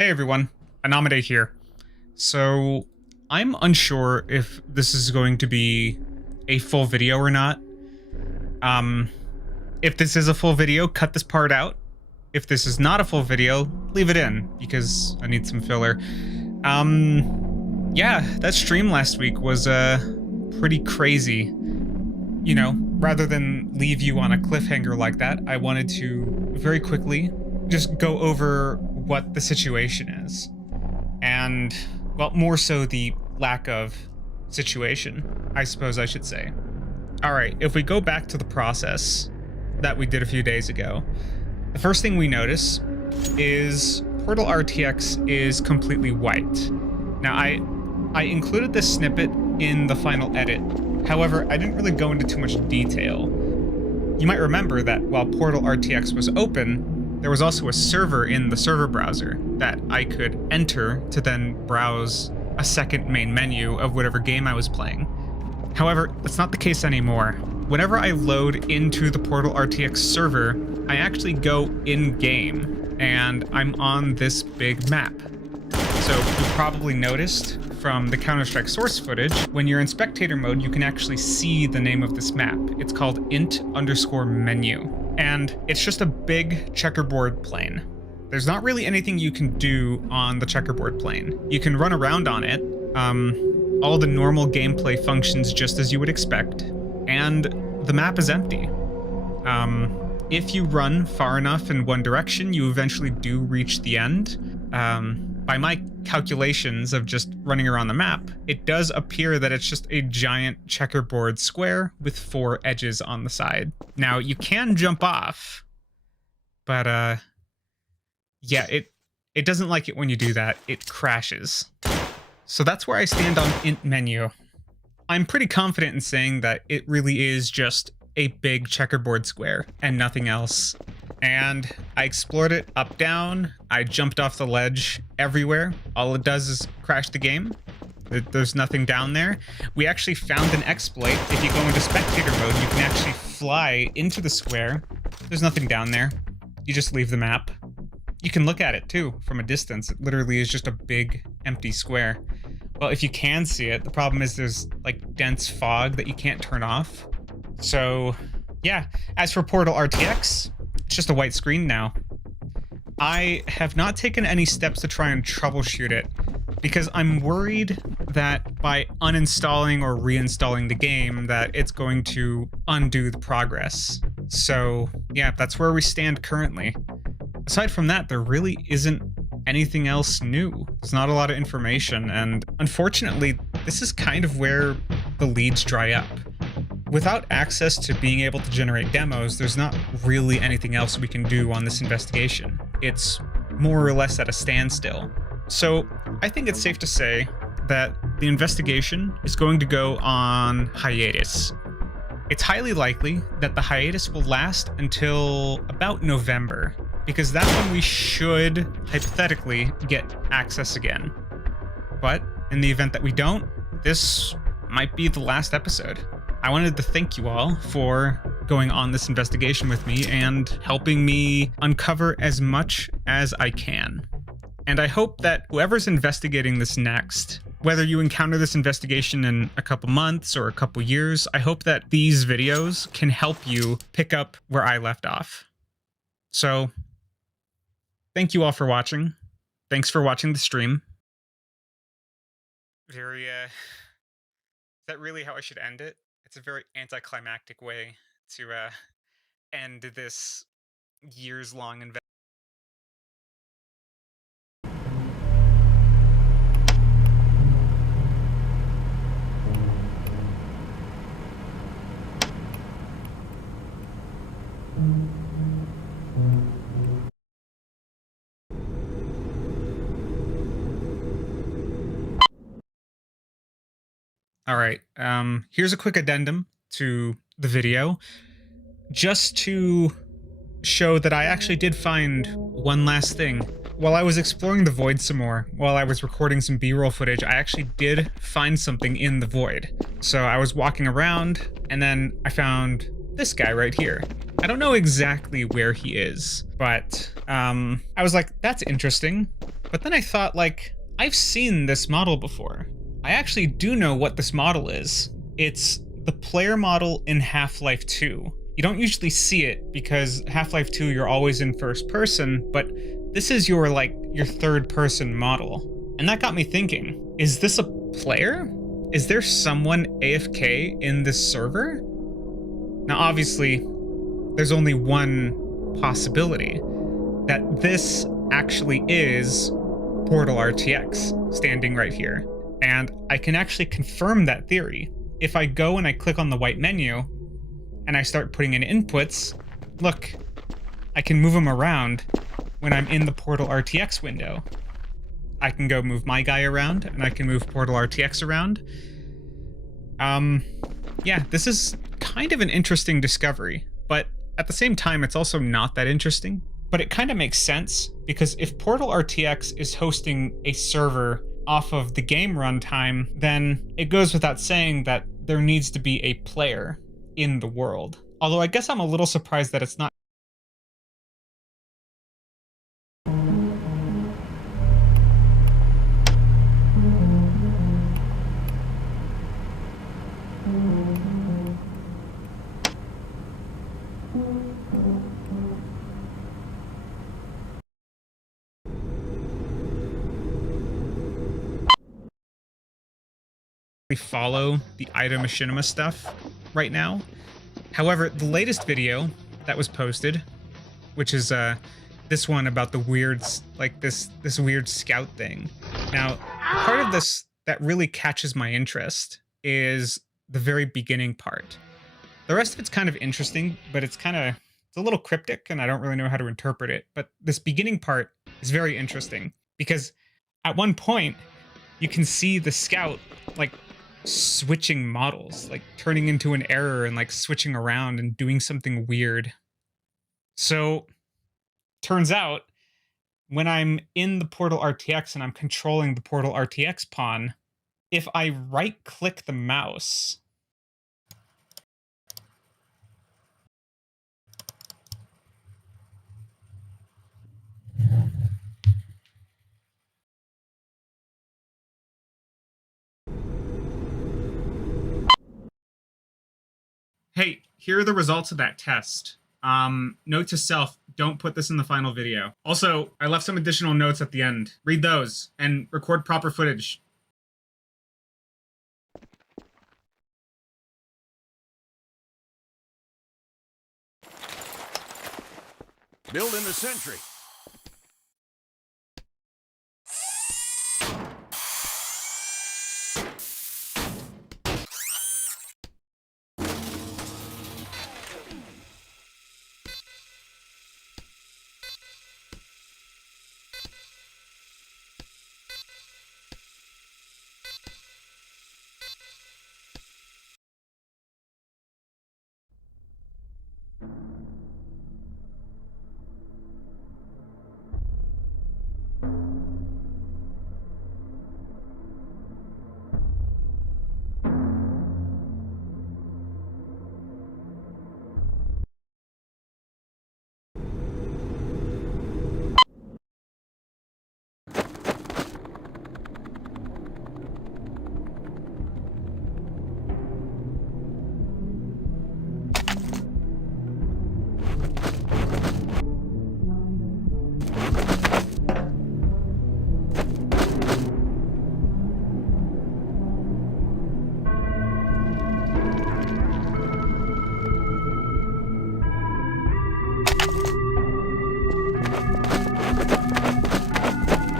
Hey everyone, Anomidae here. So, I'm unsure if this is going to be a full video or not. If this is a full video, cut this part out. If this is not a full video, leave it in, because I need some filler. Yeah, that stream last week was, pretty crazy. You know, rather than leave you on a cliffhanger like that, I wanted to very quickly just go over what the situation is. And, well, more so the lack of situation, I suppose I should say. Alright, if we go back to the process that we did a few days ago, the first thing we notice is Portal RTX is completely white. Now, I included this snippet in the final edit. However, I didn't really go into too much detail. You might remember that while Portal RTX was open, there was also a server in the server browser that I could enter to then browse a second main menu of whatever game I was playing. However, that's not the case anymore. Whenever I load into the Portal RTX server, I actually go in-game, and I'm on this big map. So you probably noticed from the Counter-Strike source footage, when you're in spectator mode, you can actually see the name of this map. It's called int_menu. And it's just a big checkerboard plane. There's not really anything you can do on the checkerboard plane. You can run around on it, all the normal gameplay functions just as you would expect, and the map is empty. If you run far enough in one direction, you eventually do reach the end. By my calculations of just running around the map, it does appear that it's just a giant checkerboard square with 4 edges on the side. Now, you can jump off, but yeah, it doesn't like it when you do that. It crashes. So that's where I stand on int menu. I'm pretty confident in saying that it really is just a big checkerboard square and nothing else. And I explored it up, down, I jumped off the ledge everywhere. All it does is crash the game. There's nothing down there. We actually found an exploit. If you go into spectator mode, you can actually fly into the square. There's nothing down there. You just leave the map. You can look at it too, from a distance. It literally is just a big, empty square. Well, if you can see it, the problem is there's like dense fog that you can't turn off. So, yeah. As for Portal RTX, it's just a white screen now. I have not taken any steps to try and troubleshoot it, because I'm worried that by uninstalling or reinstalling the game that it's going to undo the progress. So, yeah, that's where we stand currently. Aside from that, there really isn't anything else new. There's not a lot of information, and unfortunately, this is kind of where the leads dry up. Without access to being able to generate demos, there's not really anything else we can do on this investigation. It's more or less at a standstill. So I think it's safe to say that the investigation is going to go on hiatus. It's highly likely that the hiatus will last until about November, because that's when we should, hypothetically, get access again. But in the event that we don't, this might be the last episode. I wanted to thank you all for going on this investigation with me and helping me uncover as much as I can. And I hope that whoever's investigating this next, whether you encounter this investigation in a couple months or a couple years, I hope that these videos can help you pick up where I left off. So, thank you all for watching. Thanks for watching the stream. Is that really how I should end it? It's a very anticlimactic way to end this years-long investigation. All right, here's a quick addendum to the video, just to show that I actually did find one last thing. While I was exploring the void some more, while I was recording some B-roll footage, I actually did find something in the void. So I was walking around, and then I found this guy right here. I don't know exactly where he is, but I was like, that's interesting. But then I thought, like, I've seen this model before. I actually do know what this model is. It's the player model in Half-Life 2. You don't usually see it because Half-Life 2 you're always in first person, but this is your third person model. And that got me thinking, is this a player? Is there someone AFK in this server? Now obviously, there's only one possibility, that this actually is Portal RTX standing right here. And I can actually confirm that theory. If I go and I click on the white menu, and I start putting in inputs, look, I can move them around when I'm in the Portal RTX window. I can go move my guy around, and I can move Portal RTX around. Yeah, this is kind of an interesting discovery, but at the same time, it's also not that interesting. But it kind of makes sense, because if Portal RTX is hosting a server off of the game runtime, then it goes without saying that there needs to be a player in the world. Although I guess I'm a little surprised that it's not. Follow the item machinima stuff right now. However, the latest video that was posted, which is this one about the weird, like this weird scout thing. Now, part of this that really catches my interest is the very beginning part. The rest of it's kind of interesting, but it's a little cryptic, and I don't really know how to interpret it. But this beginning part is very interesting because at one point you can see the scout like switching models, like turning into an error and like switching around and doing something weird. So turns out when I'm in the Portal RTX and I'm controlling the Portal RTX pawn, if I right click the mouse, hey, here are the results of that test. Note to self, don't put this in the final video. Also, I left some additional notes at the end. Read those and record proper footage. Build in the sentry.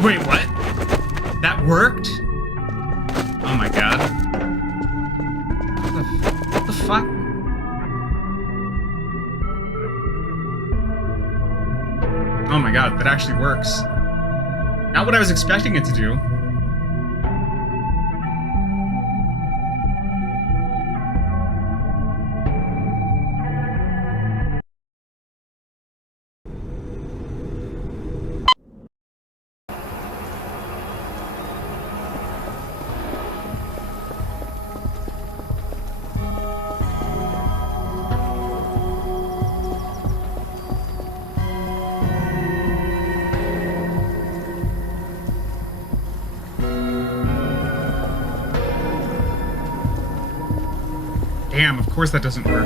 Wait, what? That worked? Oh my god. What the fuck? Oh my god, that actually works. Not what I was expecting it to do. Damn, of course that doesn't work.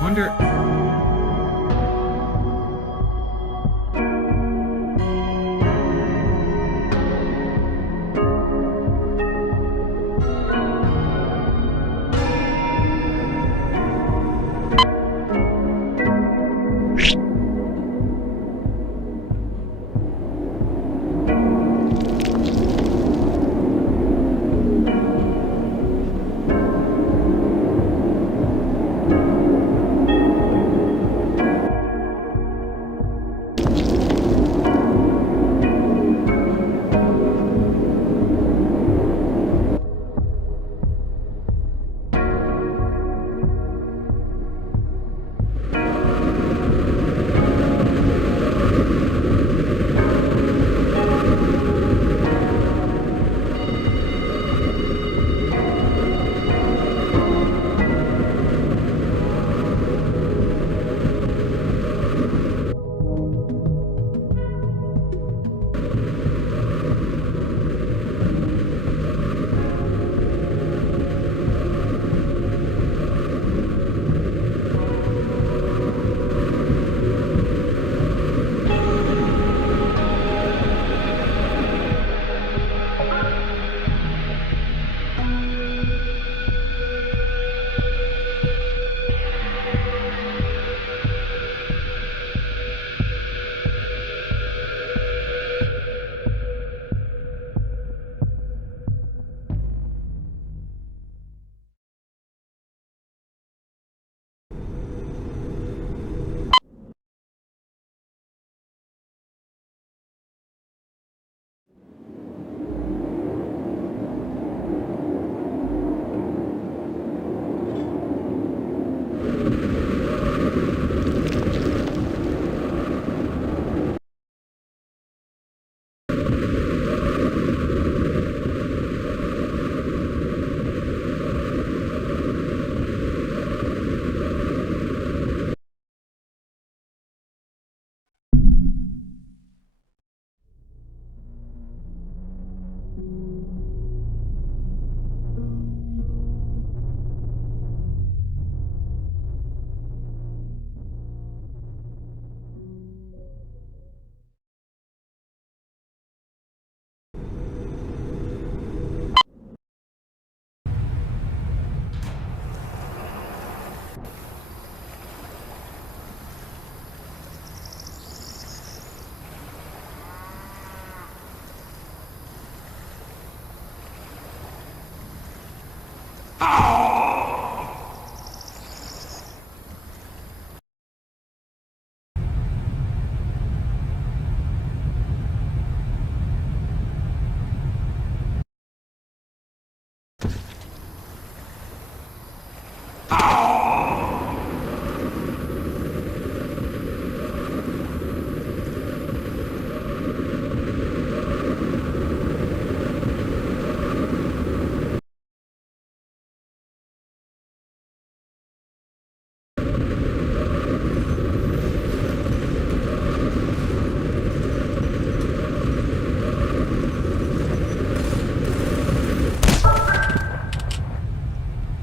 Wonder...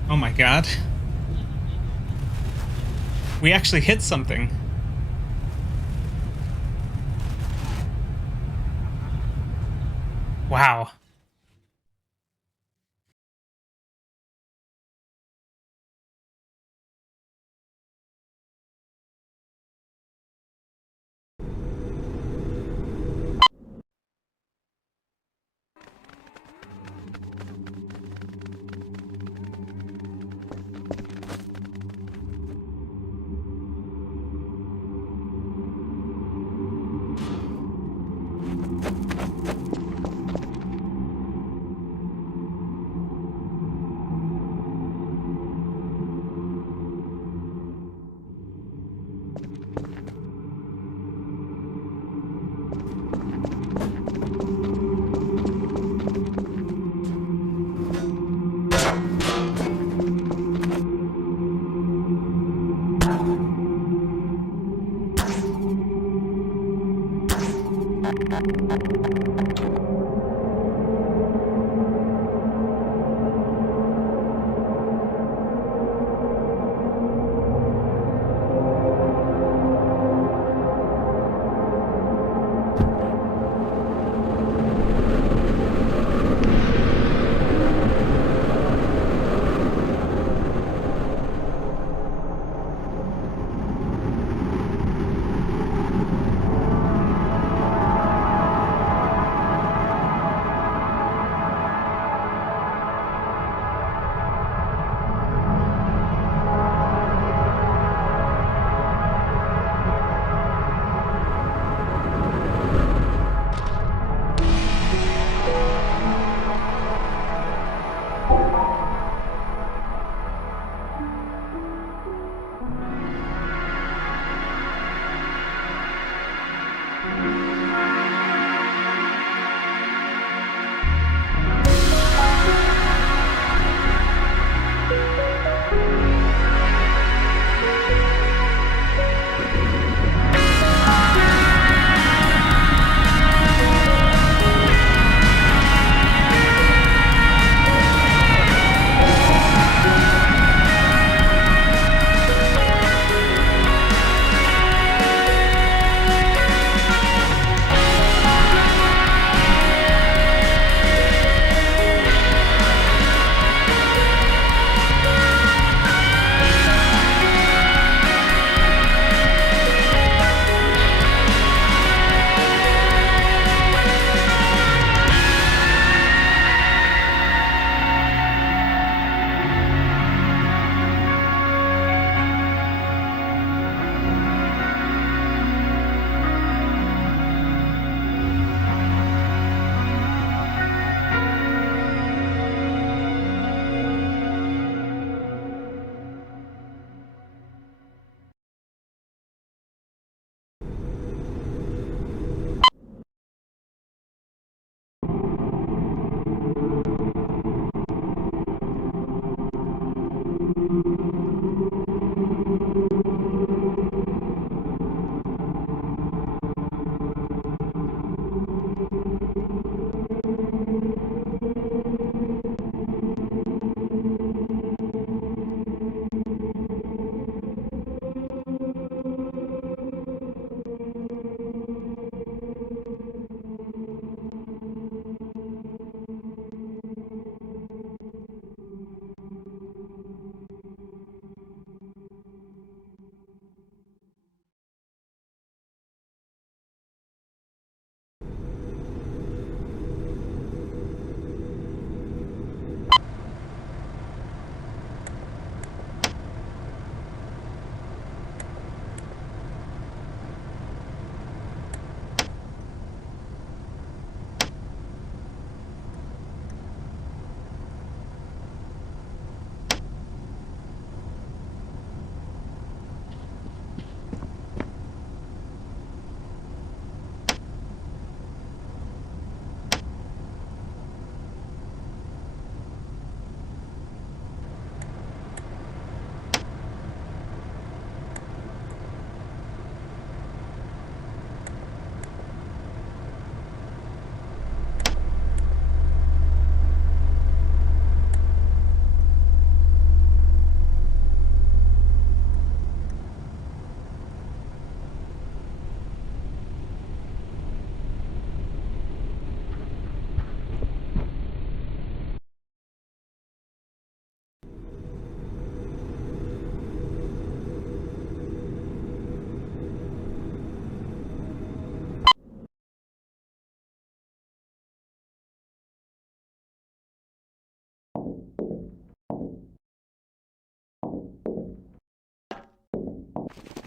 Oh my god. We actually hit something. Wow.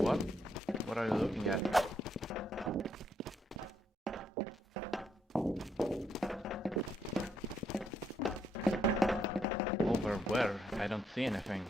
What? What are you looking at? Over where? I don't see anything.